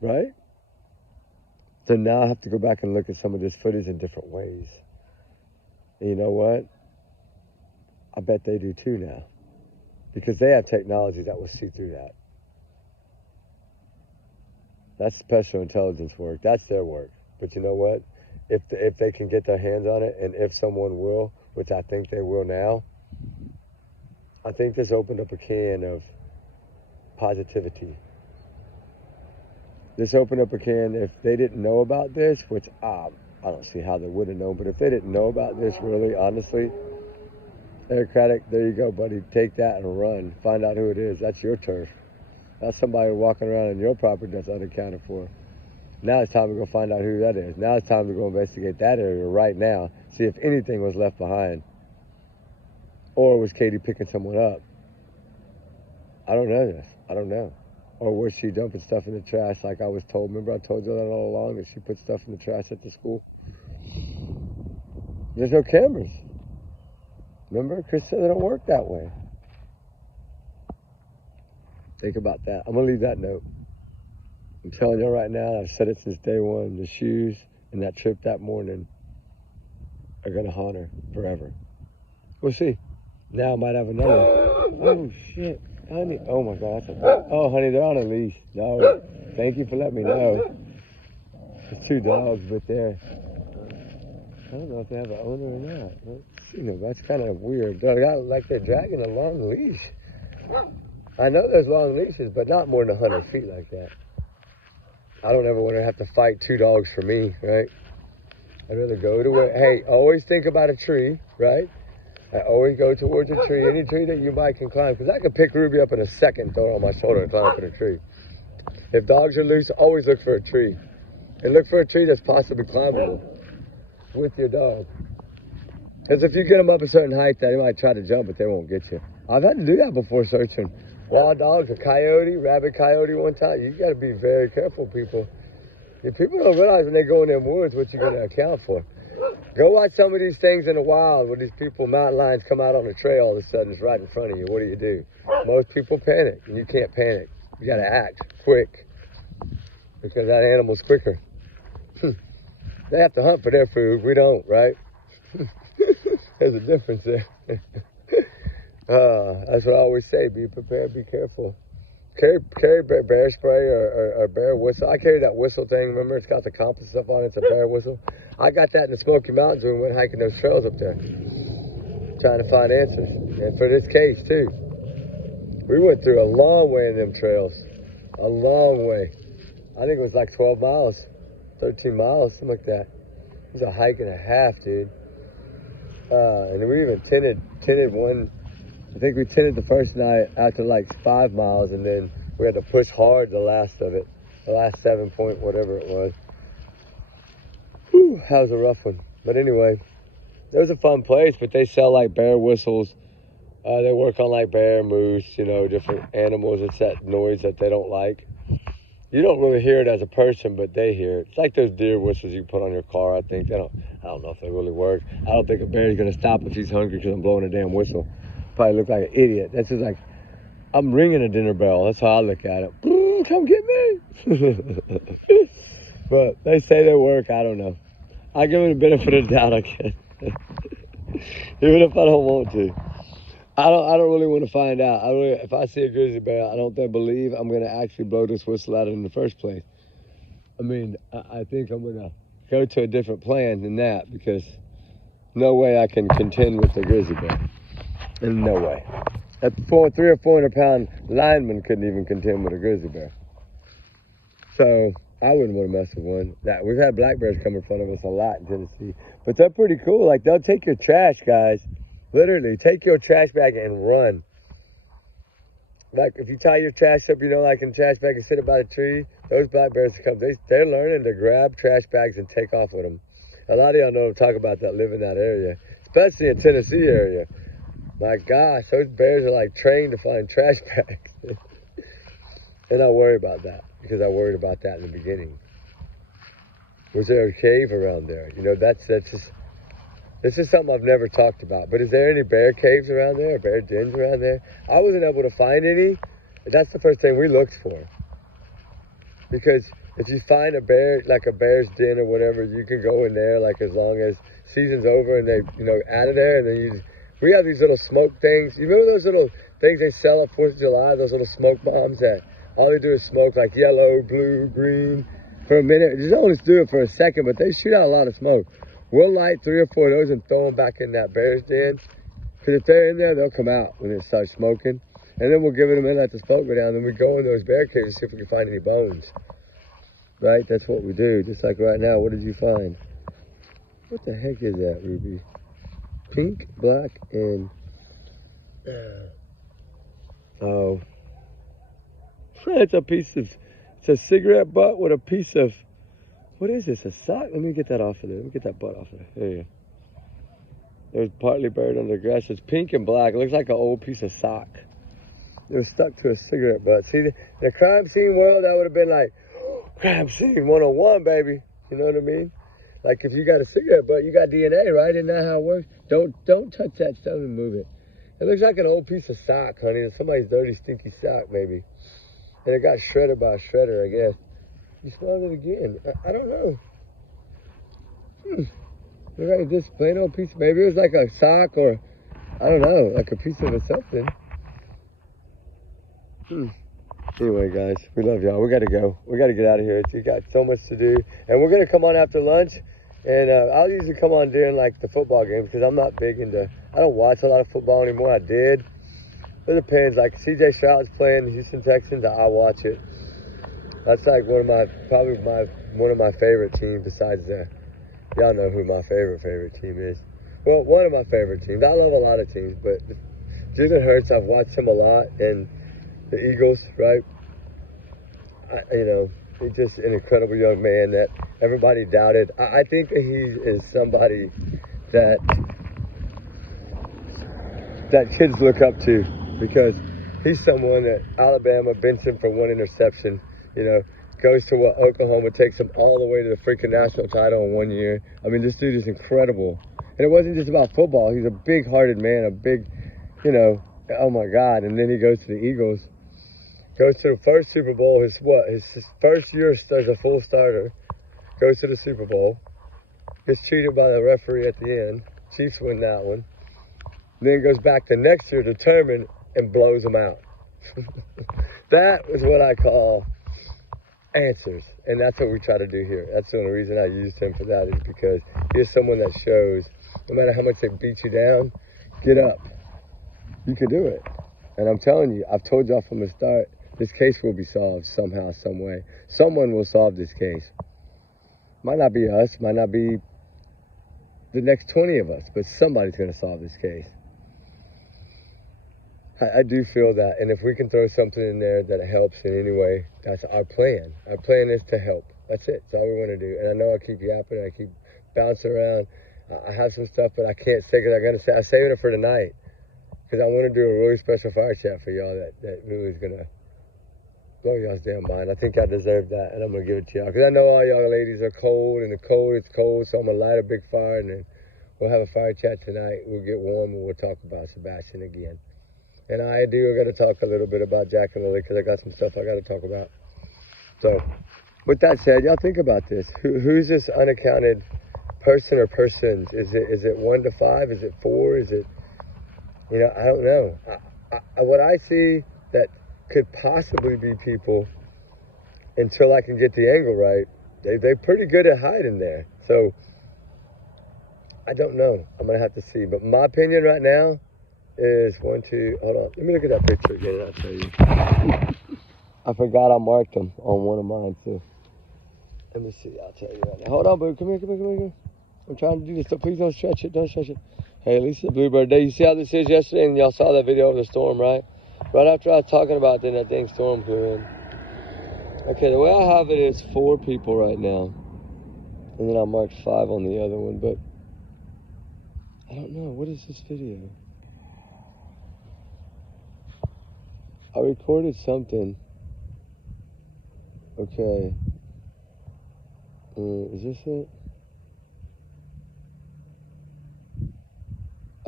right? So now I have to go back and look at some of this footage in different ways. And you know what? I bet they do too now, because they have technology that will see through that. That's special intelligence work. That's their work. But you know what? If they can get their hands on it, and if someone will, which I think they will now, I think this opened up a can of positivity. This opened up a can, if they didn't know about this, which I don't see how they would have known, but if they didn't know about this, really, honestly, Eric Craddock, there you go, buddy. Take that and run. Find out who it is. That's your turf. That's somebody walking around on your property that's unaccounted for. Now it's time to go find out who that is. Now it's time to go investigate that area right now. See if anything was left behind. Or was Katie picking someone up? I don't know this. I don't know. Or was she dumping stuff in the trash like I was told? Remember I told you that all along, that she put stuff in the trash at the school? There's no cameras. Remember? Chris said they don't work that way. Think about that. I'm going to leave that note. I'm telling you right now, I've said it since day one, the shoes and that trip that morning are going to haunt her forever. We'll see. Now I might have another. Oh, shit. Honey. Oh, my God. Oh, honey, they're on a leash. No. Thank you for letting me know. There's two dogs, but they're... I don't know if they have an owner or not. You know, that's kind of weird. They got like they're dragging a long leash. I know there's long leashes, but not more than 100 feet like that. I don't ever want to have to fight two dogs for me, right? I'd rather go to where, hey, always think about a tree, right? I always go towards a tree, any tree that you might can climb, because I could pick Ruby up in a second, throw her on my shoulder and climb up in a tree. If dogs are loose, always look for a tree. And look for a tree that's possibly climbable with your dog. Because if you get them up a certain height, they might try to jump, but they won't get you. I've had to do that before searching wild dogs, a coyote, rabid coyote one time. You got to be very careful, people. People don't realize when they go in them woods what you're going to account for. Go watch some of these things in the wild where these people, mountain lions, come out on the trail, all of a sudden it's right in front of you. What do? Most people panic, and you can't panic. You got to act quick because that animal's quicker. They have to hunt for their food. We don't, right? There's a difference there. That's what I always say. Be prepared, be careful. Carry bear spray or bear whistle. I carry that whistle thing. Remember, it's got the compass stuff on it. It's a bear whistle. I got that in the Smoky Mountains when we went hiking those trails up there, trying to find answers. And for this case, too. We went through a long way in them trails. A long way. I think it was like 12 miles, 13 miles, something like that. It was a hike and a half, dude. And we even tinted one. I think we tinted the first night after like 5 miles, and then we had to push hard the last of it, the last 7 point, whatever it was. Whew, that was a rough one. But anyway, it was a fun place, but they sell like bear whistles. They work on like bear, moose, you know, different animals. It's that noise that they don't like. You don't really hear it as a person, but they hear it. It's like those deer whistles you put on your car, I think. I don't know if they really work. I don't think a bear is going to stop if he's hungry because I'm blowing a damn whistle. Probably look like an idiot. That's just like, I'm ringing a dinner bell. That's how I look at it. Come get me. But they say they work. I don't know. I give it a benefit of the doubt, I guess. Even if I don't want to. I don't really want to find out. If I see a grizzly bear, I don't believe I'm going to actually blow this whistle at it in the first place. I mean, I think I'm going to go to a different plan than that, because no way I can contend with the grizzly bear. In no way. A 300 or 400 pound lineman couldn't even contend with a grizzly bear. So I wouldn't want to mess with one. Now, we've had black bears come in front of us a lot in Tennessee, but they're pretty cool. Like, they'll take your trash, guys. Literally, take your trash bag and run. like if you tie your trash up, you know, like in trash bag and sit it by the tree, those black bears come, they're learning to grab trash bags and take off with them. A lot of y'all know I'm talking about that, live in that area, especially in Tennessee area. My gosh, those bears are like trained to find trash bags. And I worry about that because I worried about that in the beginning. Was there a cave around there? You know, that's just, this is something I've never talked about. But is there any bear caves around there, or bear dens around there? I wasn't able to find any. That's the first thing we looked for. Because if you find a bear, like a bear's den or whatever, you can go in there, like as long as season's over and they, you know, out of there, and then you just, we have these little smoke things. You remember those little things they sell at 4th of July, those little smoke bombs that all they do is smoke, like yellow, blue, green, for a minute. Just only do it for a second, but they shoot out a lot of smoke. We'll light 3 or 4 of those and throw them back in that bear's den. Because if they're in there, they'll come out when it starts smoking. And then we'll give it a minute, let the smoke go down. Then we go in those bear caves and see if we can find any bones. Right? That's what we do. Just like right now, what did you find? What the heck is that, Ruby? Pink, black, and... oh. It's a piece of... It's a cigarette butt with a piece of... What is this? A sock? Let me get that off of there. Let me get that butt off of there. There you go. There's partly buried under the grass. It's pink and black. It looks like an old piece of sock. It was stuck to a cigarette butt. See, the crime scene world, that would have been like, crime scene 101, baby. You know what I mean? Like if you got a cigarette butt, you got DNA, right? Isn't that how it works? Don't touch that stone and move it. It looks like an old piece of sock, honey. It's somebody's dirty, stinky sock, maybe. And it got shredded by a shredder, I guess. You smelled it again. I don't know. Look like this plain old piece. Maybe it was like a sock or, I don't know, like a piece of a something. Anyway, guys, we love y'all. We got to go. We got to get out of here. We got so much to do. And we're going to come on after lunch. And I'll usually come on during like the football games because I'm not big into, I don't watch a lot of football anymore. I did. It depends. Like C.J. Stroud's playing the Houston Texans, I watch it. That's like probably one of my favorite teams besides the, y'all know who my favorite team is. Well, one of my favorite teams. I love a lot of teams, but Jalen Hurts, I've watched him a lot, and the Eagles, right? You know, he's just an incredible young man that everybody doubted. I think that he is somebody that kids look up to because he's someone that Alabama benched him for 1 interception. You know, goes to Oklahoma, takes him all the way to the freaking national title in 1 year. I mean, this dude is incredible. And it wasn't just about football. He's a big-hearted man, a big, you know, oh my God. And then he goes to the Eagles, goes to the first Super Bowl, his first year as a full starter, goes to the Super Bowl, gets cheated by the referee at the end. Chiefs win that one. Then goes back the next year determined and blows them out. That was what I call answers, and that's what we try to do here. That's the only reason I used him for that, is because he is someone that shows no matter how much they beat you down, get up. You can do it. And I'm telling you, I've told y'all from the start, this case will be solved somehow, some way. Someone will solve this case. Might not be us, might not be the next 20 of us, but somebody's going to solve this case. I do feel that, and if we can throw something in there that helps in any way, that's our plan. Our plan is to help. That's it. That's all we want to do. And I know I keep yapping, I keep bouncing around. I have some stuff, but I can't say because I got to say, I'm saving it for tonight because I want to do a really special fire chat for y'all that really is going to blow y'all's damn mind. I think I deserve that, and I'm going to give it to y'all because I know all y'all ladies are cold, and it's cold, so I'm going to light a big fire, and then we'll have a fire chat tonight. We'll get warm, and we'll talk about Sebastian again. And I got to talk a little bit about Jack and Lily because I got some stuff I got to talk about. So, with that said, y'all think about this. Who's this unaccounted person or persons? Is it 1 to 5? Is it 4? Is it, you know, I don't know. What I see that could possibly be people, until I can get the angle right, they're pretty good at hiding there. So, I don't know. I'm going to have to see. But my opinion right now is 1, 2, hold on. Let me look at that picture again and I'll tell you. I forgot I marked them on one of mine too. Let me see, I'll tell you right now. Hold on, boo, come here. I'm trying to do this, so please don't stretch it, Hey, Lisa, Bluebird Day, you see how this is yesterday, and y'all saw that video of the storm, right? Right after I was talking about, then that dang storm blew in. Okay, the way I have it is 4 people right now. And then I marked 5 on the other one, but I don't know. What is this video? I recorded something. Okay. Is this it?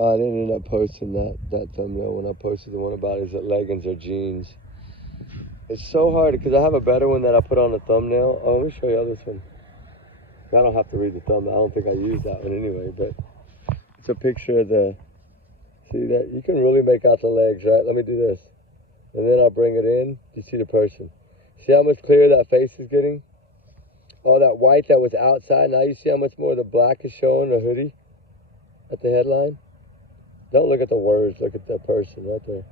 I didn't end up posting that thumbnail when I posted the one about is it leggings or jeans. It's so hard because I have a better one that I put on the thumbnail. Oh, let me show y'all this one. I don't have to read the thumbnail. I don't think I used that one anyway, but it's a picture of the, see that? You can really make out the legs, right? Let me do this. And then I'll bring it in. You see the person. See how much clearer that face is getting? All that white that was outside. Now you see how much more of the black is showing, the hoodie at the headline? Don't look at the words, look at the person right there.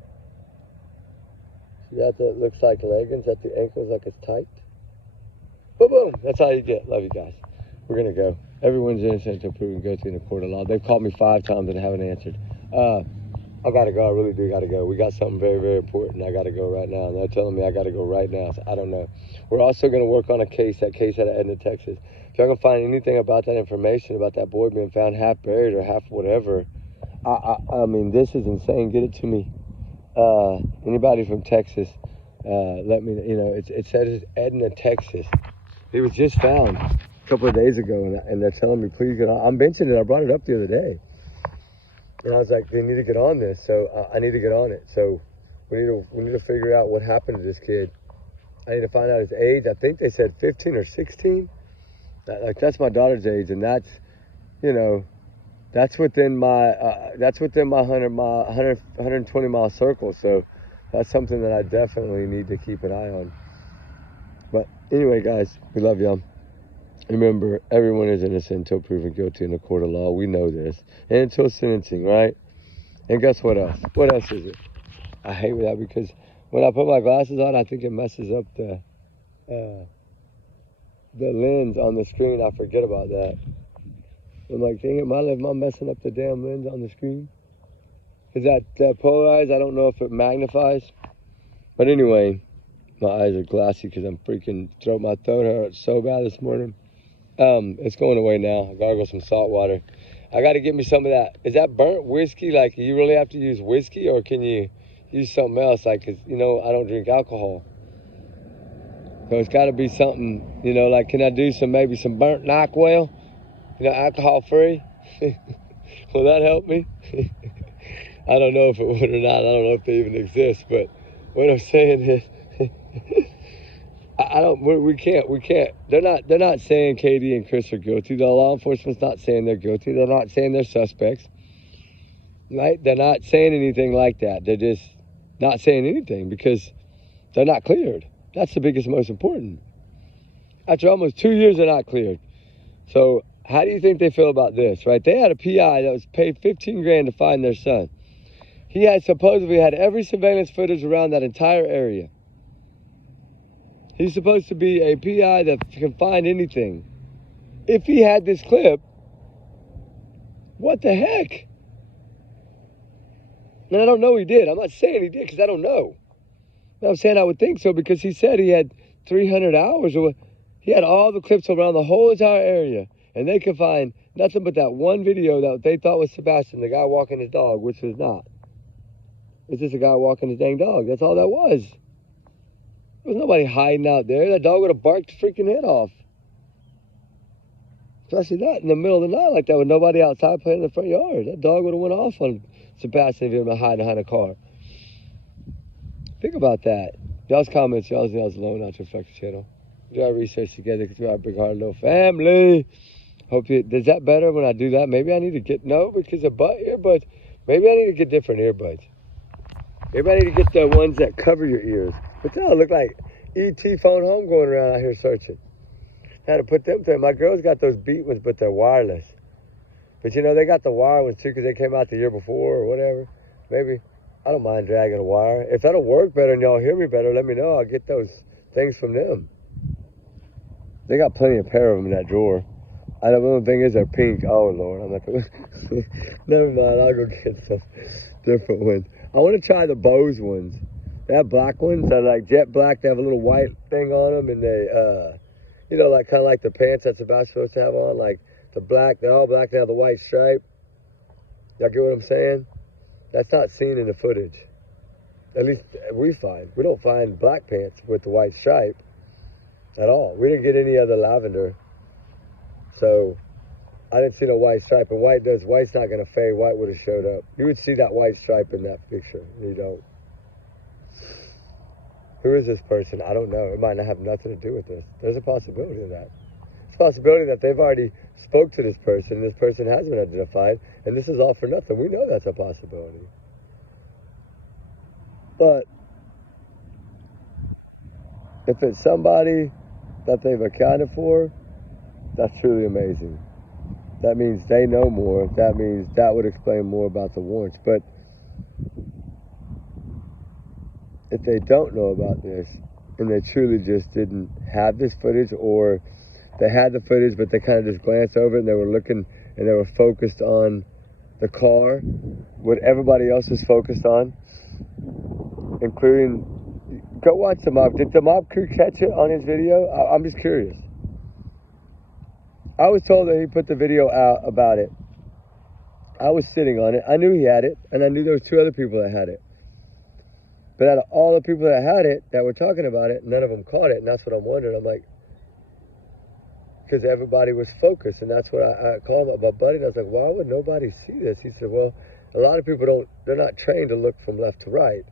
See that looks like leggings at the ankles, like it's tight? Boom, boom. That's how you get. Love you guys. We're going to go. Everyone's innocent until proven guilty in a court of law. They've called me 5 times and I haven't answered. I got to go. I really do got to go. We got something very, very important. I got to go right now. And they're telling me I got to go right now. So I don't know. We're also going to work on a case, that case out of Edna, Texas. If y'all can find anything about that information, about that boy being found half buried or half whatever, I mean, this is insane. Get it to me. Anybody from Texas, let me, you know, it says it's Edna, Texas. He was just found a couple of days ago, and they're telling me, please get on. I'm mentioning it. I brought it up the other day. And I was like, they need to get on this. So I need to get on it. So we need to figure out what happened to this kid. I need to find out his age. I think they said 15 or 16. That's my daughter's age, and that's, you know, that's within my 120 mile circle. So that's something that I definitely need to keep an eye on. But anyway, guys, we love y'all. Remember, everyone is innocent until proven guilty in a court of law. We know this. And until sentencing, right? And guess what else? What else is it? I hate that because when I put my glasses on, I think it messes up the lens on the screen. I forget about that. I'm like, dang it, am I messing up the damn lens on the screen? Is that polarized? I don't know if it magnifies. But anyway, my eyes are glassy because I'm freaking my throat hurt so bad this morning. It's going away now. I gargle some salt water. I got to get me some of that. Is that burnt whiskey? Like, you really have to use whiskey, or can you use something else? Like, 'cause, you know, I don't drink alcohol. So it's got to be something, you know, like, can I do maybe some burnt NyQuil? You know, alcohol free? Will that help me? I don't know if it would or not. I don't know if they even exist, but what I'm saying is, we can't. They're not saying Katie and Chris are guilty. The law enforcement's not saying they're guilty. They're not saying they're suspects. Right? They're not saying anything like that. They're just not saying anything because they're not cleared. That's the biggest, most important. After almost 2 years, they're not cleared. So how do you think they feel about this, right? They had a PI that was paid $15 grand to find their son. He had supposedly had every surveillance footage around that entire area. He's supposed to be a PI that can find anything. If he had this clip, what the heck? And I don't know he did. I'm not saying he did because I don't know. But I'm saying I would think so because he said he had 300 hours. Or he had all the clips around the whole entire area. And they could find nothing but that one video that they thought was Sebastian, the guy walking his dog, which was not. It's just a guy walking his dang dog. That's all that was. There was nobody hiding out there. That dog would have barked the freaking head off. Especially not in the middle of the night like that with nobody outside playing in the front yard. That dog would have went off on Sebastian if he had been hiding behind a car. Think about that. Y'all's comments, y'all's alone out your fucking channel. Do our research together because we are a big hearted little family. Hope you, does that better when I do that? Maybe I need to get, no, because of earbuds. Maybe I need to get different earbuds. Maybe I need to get the ones that cover your ears. But they all look like E.T. phone home going around out here searching. I had to put them through. My girls got those beat ones, but they're wireless. But you know, they got the wire ones too because they came out the year before or whatever. Maybe, I don't mind dragging a wire. If that'll work better and y'all hear me better, let me know. I'll get those things from them. They got plenty of pair of them in that drawer. I know the only thing is they're pink. Oh, Lord. I'm not going to... Never mind. I'll go get some different ones. I want to try the Bose ones. They have black ones that are like jet black. They have a little white thing on them, and they, you know, like kind of like the pants that Sebastian's supposed to have on, like the black. They're all black. They have the white stripe. Y'all get what I'm saying? That's not seen in the footage. At least we find. We don't find black pants with the white stripe at all. We didn't get any other lavender. So I didn't see no white stripe. And white's not going to fade. White would have showed up. You would see that white stripe in that picture. You don't. Who is this person? I don't know. It might not have nothing to do with this. There's a possibility of that. It's a possibility that they've already spoke to this person and this person has been identified. And this is all for nothing. We know that's a possibility. But if it's somebody that they've accounted for, that's truly amazing. That means they know more. That means that would explain more about the warrants. But if they don't know about this and they truly just didn't have this footage, or they had the footage but they kind of just glanced over it and they were looking and they were focused on the car, what everybody else was focused on, including, go watch the mob. Did the mob crew catch it on his video? I'm just curious. I was told that he put the video out about it. I was sitting on it. I knew he had it, and I knew there was 2 other people that had it. But out of all the people that had it, that were talking about it, none of them caught it, and that's what I'm wondering. I'm like, because everybody was focused, and that's what I called my buddy, and I was like, why would nobody see this? He said, well, a lot of people they're not trained to look from left to right.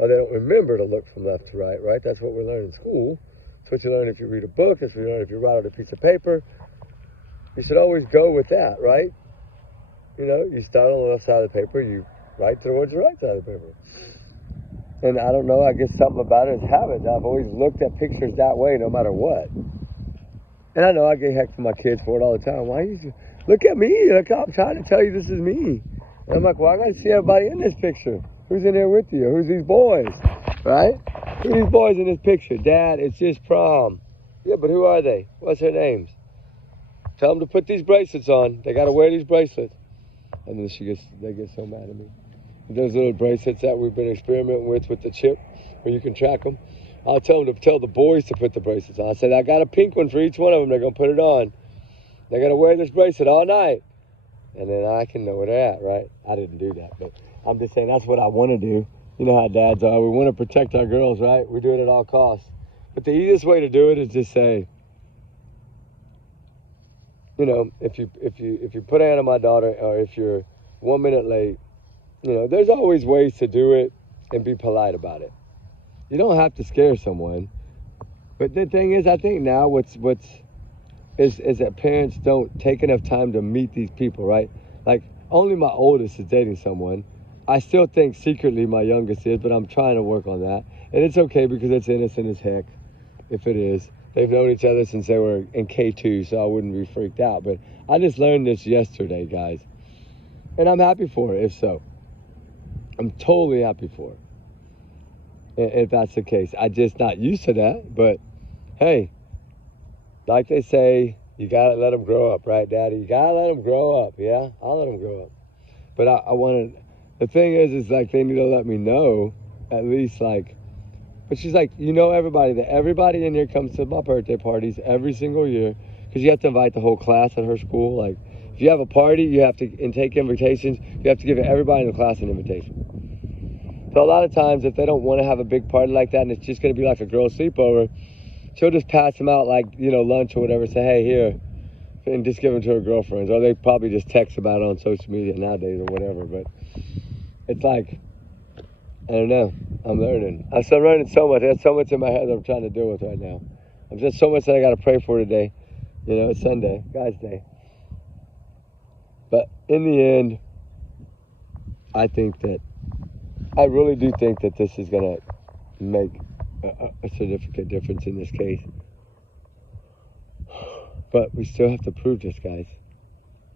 Or they don't remember to look from left to right, right? That's what we learn in school. That's what you learn if you read a book. That's what you learn if you write on a piece of paper. You should always go with that, right? You know, you start on the left side of the paper, you write towards the right side of the paper. And I don't know, I guess something about it is habit. I've always looked at pictures that way no matter what. And I know I get heck from my kids for it all the time. Why you look at me? Look, I'm trying to tell you this is me. And I'm like, well, I got to see everybody in this picture. Who's in here with you? Who's these boys? Right? Who are these boys in this picture? Dad, it's just prom. Yeah, but who are they? What's their names? Tell them to put these bracelets on. They got to wear these bracelets. And then they get so mad at me. Those little bracelets that we've been experimenting with the chip, where you can track them. I'll tell them to tell the boys to put the bracelets on. I said, I got a pink one for each one of them. They're going to put it on. They're going to wear this bracelet all night. And then I can know where they're at, right? I didn't do that, but I'm just saying that's what I want to do. You know how dads are. We want to protect our girls, right? We do it at all costs. But the easiest way to do it is just say, you know, if you put a hand on my daughter, or if you're 1 minute late, you know, there's always ways to do it and be polite about it. You don't have to scare someone. But the thing is, I think now what's is that parents don't take enough time to meet these people, right? Like, only my oldest is dating someone. I still think secretly my youngest is, but I'm trying to work on that. And it's okay because it's innocent as heck, if it is. They've known each other since they were in K2, so I wouldn't be freaked out. But I just learned this yesterday, guys. And I'm happy for it, if so. I'm totally happy for it, if that's the case. I'm just not used to that, but hey, like they say, you gotta let them grow up, right, Daddy? You gotta let them grow up, yeah? I'll let them grow up. But I want to, the thing is like, they need to let me know, at least, like, but she's like, you know, that everybody in here comes to my birthday parties every single year, because you have to invite the whole class at her school. Like, if you have a party, you have to, and take invitations, you have to give everybody in the class an invitation. So a lot of times, if they don't want to have a big party like that, and it's just going to be like a girl sleepover, she'll just pass them out, like, you know, lunch or whatever, say, hey, here, and just give them to her girlfriends. Or they probably just text about it on social media nowadays or whatever. But it's like, I don't know. I'm learning. I'm still learning so much. There's so much in my head that I'm trying to deal with right now. There's just so much that I got to pray for today. You know, it's Sunday, God's day. But in the end, I really do think that this is going to make a significant difference in this case. But we still have to prove this, guys.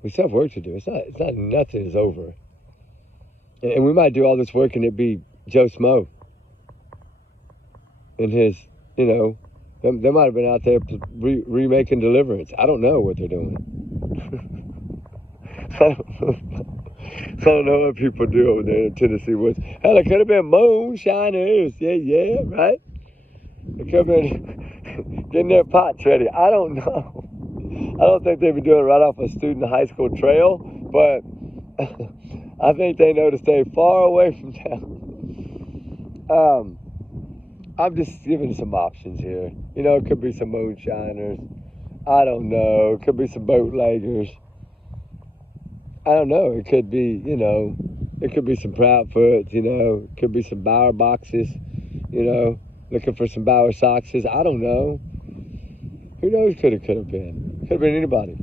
We still have work to do. It's not nothing is over. And we might do all this work and it be Joe Smo and his, you know, they might have been out there remaking Deliverance. I don't know what they're doing. So I don't know what people do over there in Tennessee woods. Hell, it could have been moonshiners. Yeah, right? It could have been getting their pots ready. I don't know. I don't think they'd be doing it right off a student high school trail, but I think they know to stay far away from town. I'm just giving some options here. You know, it could be some moonshiners. I don't know. It could be some bootleggers. I don't know. It could be, you know, it could be some Proudfoots, you know. It could be some Bauer boxes, you know, looking for some Bauer soxes. I don't know. Who knows? Could have been. Could have been anybody.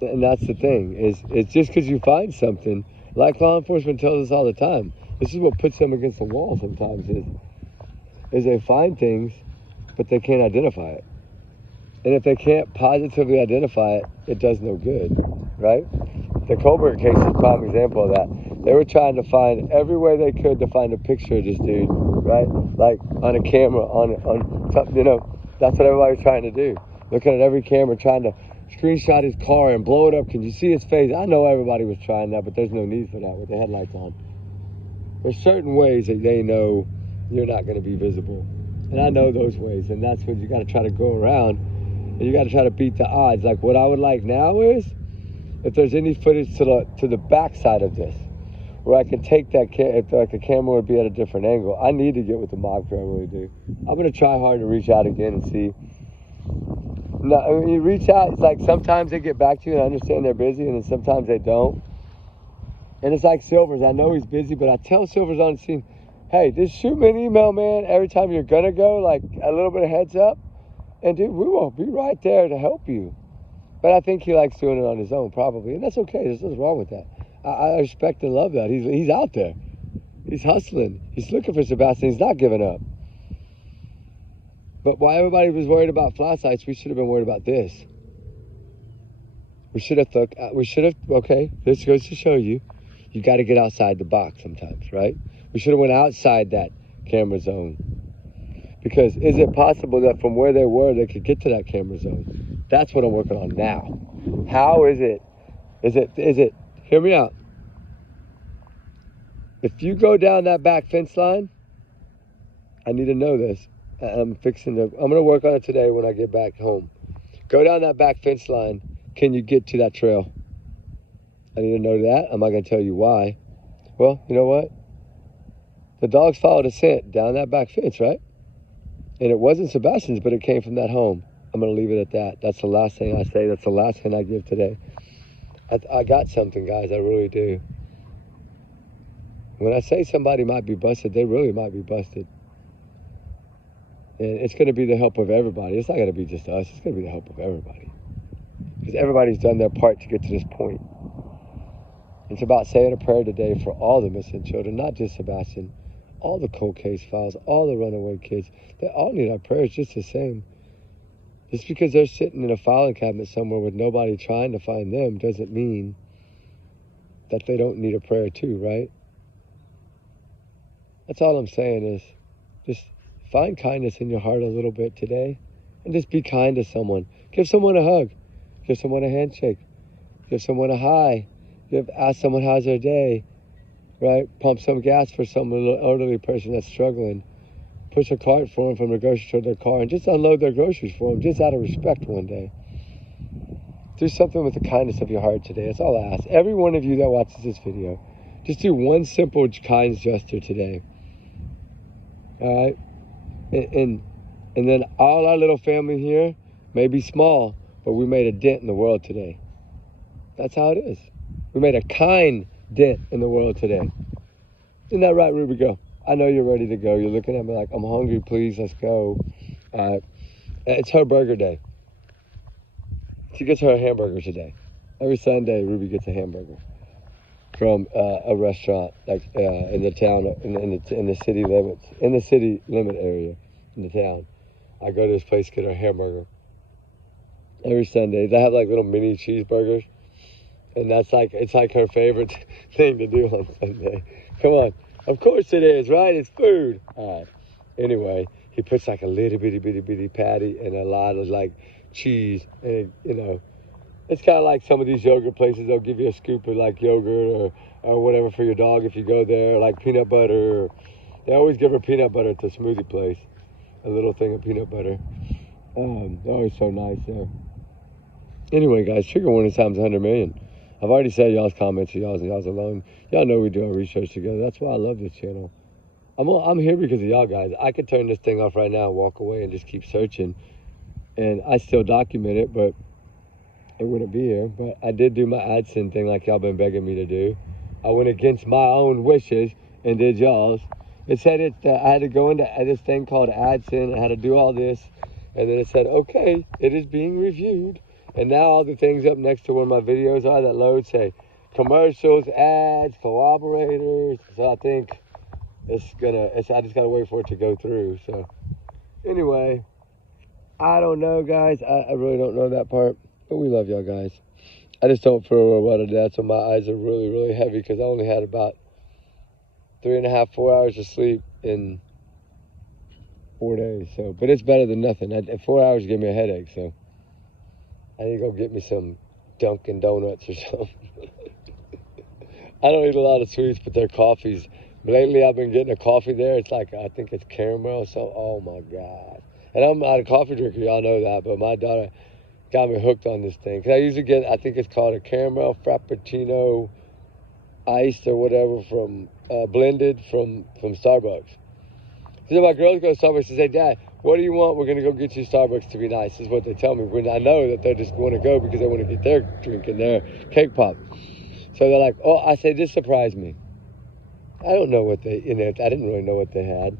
And that's the thing. It's just because you find something, like law enforcement tells us all the time. This is what puts them against the wall sometimes is they find things, but they can't identify it. And if they can't positively identify it, it does no good, right? The Colbert case is a prime example of that. They were trying to find every way they could to find a picture of this dude, right? Like on a camera, on something, you know, that's what everybody was trying to do. Looking at every camera, trying to screenshot his car and blow it up. Can you see his face? I know everybody was trying that, but there's no need for that with the headlights on. There's certain ways that they know you're not going to be visible. And I know those ways, and that's what you got to try to go around, and you got to try to beat the odds. Like what I would like now is, if there's any footage to the back side of this, where I can take that, if like the camera would be at a different angle. I need to get with the mob crew, I really do. I'm going to try hard to reach out again and see. No, when you reach out, it's like sometimes they get back to you, and I understand they're busy, and then sometimes they don't. And it's like Silvers. I know he's busy, but I tell Silvers on the scene, hey, just shoot me an email, man, every time you're going to go, like a little bit of heads up. And dude, we will be right there to help you. But I think he likes doing it on his own, probably. And that's okay. There's nothing wrong with that. I respect and love that. He's out there. He's hustling. He's looking for Sebastian. He's not giving up. But while everybody was worried about flashlights, we should have been worried about this. We should have thought, okay, this goes to show you, you got to get outside the box sometimes, right? We should have went outside that camera zone. Because is it possible that from where they were, they could get to that camera zone? That's what I'm working on now. How is it, hear me out. If you go down that back fence line, I need to know this. I'm going to work on it today when I get back home. Go down that back fence line. Can you get to that trail? I need to know that. I'm not going to tell you why. Well, you know what? The dogs followed a scent down that back fence, right? And it wasn't Sebastian's, but it came from that home. I'm going to leave it at that. That's the last thing I say. That's the last thing I give today. I got something, guys. I really do. When I say somebody might be busted, they really might be busted. And it's going to be the help of everybody. It's not going to be just us. It's going to be the help of everybody. Because everybody's done their part to get to this point. It's about saying a prayer today for all the missing children, not just Sebastian. All the cold case files, all the runaway kids. They all need our prayers just the same. Just because they're sitting in a filing cabinet somewhere with nobody trying to find them doesn't mean that they don't need a prayer too, right? That's all I'm saying is just find kindness in your heart a little bit today and just be kind to someone. Give someone a hug. Give someone a handshake. Give someone a hi. Ask someone how's their day, right? Pump some gas for some little elderly person that's struggling. Push a cart for them from the grocery store to their car and just unload their groceries for them, just out of respect one day. Do something with the kindness of your heart today. That's all I ask. Every one of you that watches this video, just do one simple kind gesture today. All right? And then all our little family here may be small, but we made a dent in the world today. That's how it is. We made a kind dent in the world today. Isn't that right, Ruby girl? I know you're ready to go. You're looking at me like, I'm hungry, please, let's go. It's her burger day. She gets her hamburger today. Every Sunday, Ruby gets a hamburger from a restaurant, like in the town, in the city limits, in the city limit area, in the town. I go to this place, get her hamburger. Every Sunday, they have like little mini cheeseburgers. And that's like, it's like her favorite thing to do on Sunday. Come on. Of course it is, right? It's food. All right. Anyway, he puts like a little bitty patty and a lot of like cheese and, you know, It's kind of like some of these yogurt places. They'll give you a scoop of like yogurt or whatever for your dog if you go there, like peanut butter. They always give her peanut butter at the smoothie place, a little thing of peanut butter. They're always so nice there. Anyway, guys, trigger warning times 100 million. I've already said y'all's comments are y'all's and y'all's alone. Y'all know we do our research together. That's why I love this channel. I'm here because of y'all guys. I could turn this thing off right now and walk away and just keep searching. And I still document it, but it wouldn't be here. But I did do my AdSense thing like y'all been begging me to do. I went against my own wishes and did y'all's. It said I had to go into this thing called AdSense. I had to do all this. And then it said, okay, it is being reviewed. And now all the things up next to where my videos are that load say commercials, ads, collaborators. So I think I just gotta wait for it to go through. So anyway, I don't know, guys. I really don't know that part, but we love y'all guys. I just don't feel real well today, so my eyes are really, really heavy because I only had about 3.5, 4 hours of sleep in 4 days. So, but it's better than nothing. 4 hours give me a headache, so I need to go get me some Dunkin' Donuts or something. I don't eat a lot of sweets, but their coffees. Lately, I've been getting a coffee there. It's like, I think it's caramel. So, oh my God. And I'm not a coffee drinker, y'all know that. But my daughter got me hooked on this thing. Because I usually get, I think it's called a caramel frappuccino iced or whatever from, blended from Starbucks. So my girls go to Starbucks and say, Dad, what do you want? We're going to go get you Starbucks to be nice, is what they tell me. When I know that they just want to go because they want to get their drink and their cake pop. So they're like, oh, I say, this surprised me. I don't know what they, I didn't really know what they had.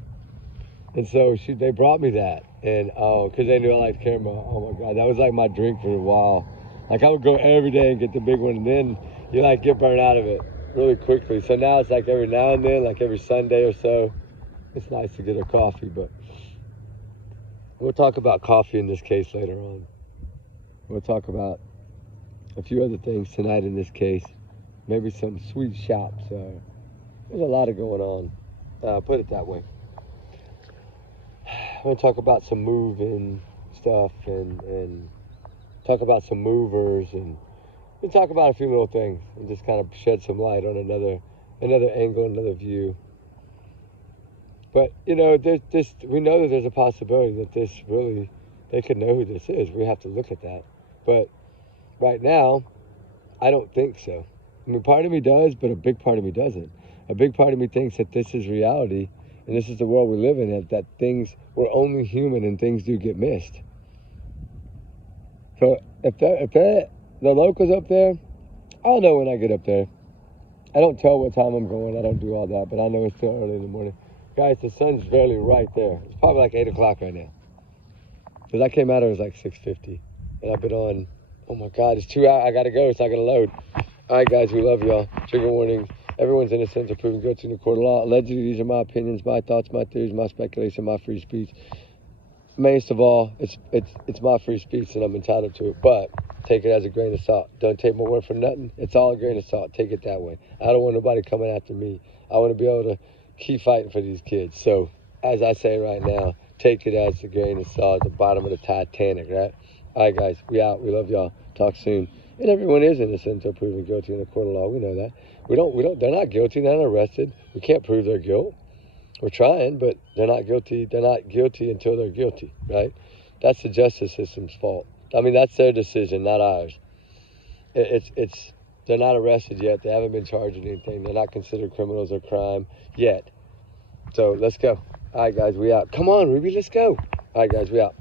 And so they brought me that. And, because they knew I liked caramel. Oh my God, that was like my drink for a while. Like I would go every day and get the big one, and then you like get burned out of it really quickly. So now it's like every now and then, like every Sunday or so, it's nice to get a coffee, but we'll talk about coffee in this case later on. We'll talk about a few other things tonight in this case. Maybe some sweet shops. There's a lot of going on. Put it that way. We'll talk about some moving stuff and talk about some movers, and we'll talk about a few little things and just kind of shed some light on another angle, another view. But, we know that there's a possibility that this really, they could know who this is. We have to look at that. But right now, I don't think so. I mean, part of me does, but a big part of me doesn't. A big part of me thinks that this is reality, and this is the world we live in, and that we're only human and things do get missed. So if the locals up there, I'll know when I get up there. I don't tell what time I'm going. I don't do all that, but I know it's still early in the morning. Guys, the sun's barely right there. It's probably like 8 o'clock right now. Because I came out, it was like 6:50. And I've been on, oh my God, it's 2 hours. I got to go. It's not going to load. All right, guys, we love y'all. Trigger warnings. Everyone's innocent until proven guilty in the court of law. Allegedly, these are my opinions, my thoughts, my theories, my speculation, my free speech. Most of all, it's my free speech, and I'm entitled to it. But take it as a grain of salt. Don't take my word for nothing. It's all a grain of salt. Take it that way. I don't want nobody coming after me. I want to be able to keep fighting for these kids. So, as I say right now, take it as a grain of salt at the bottom of the Titanic, right? All right, guys, we out. We love y'all. Talk soon. And everyone is innocent until proven guilty in the court of law. We know that. They're not guilty. They're not arrested. We can't prove their guilt. We're trying, but they're not guilty. They're not guilty until they're guilty, right? That's the justice system's fault. I mean, that's their decision, not ours. They're not arrested yet. They haven't been charged with anything. They're not considered criminals or crime yet. So let's go. All right, guys, we out. Come on, Ruby, let's go. All right, guys, we out.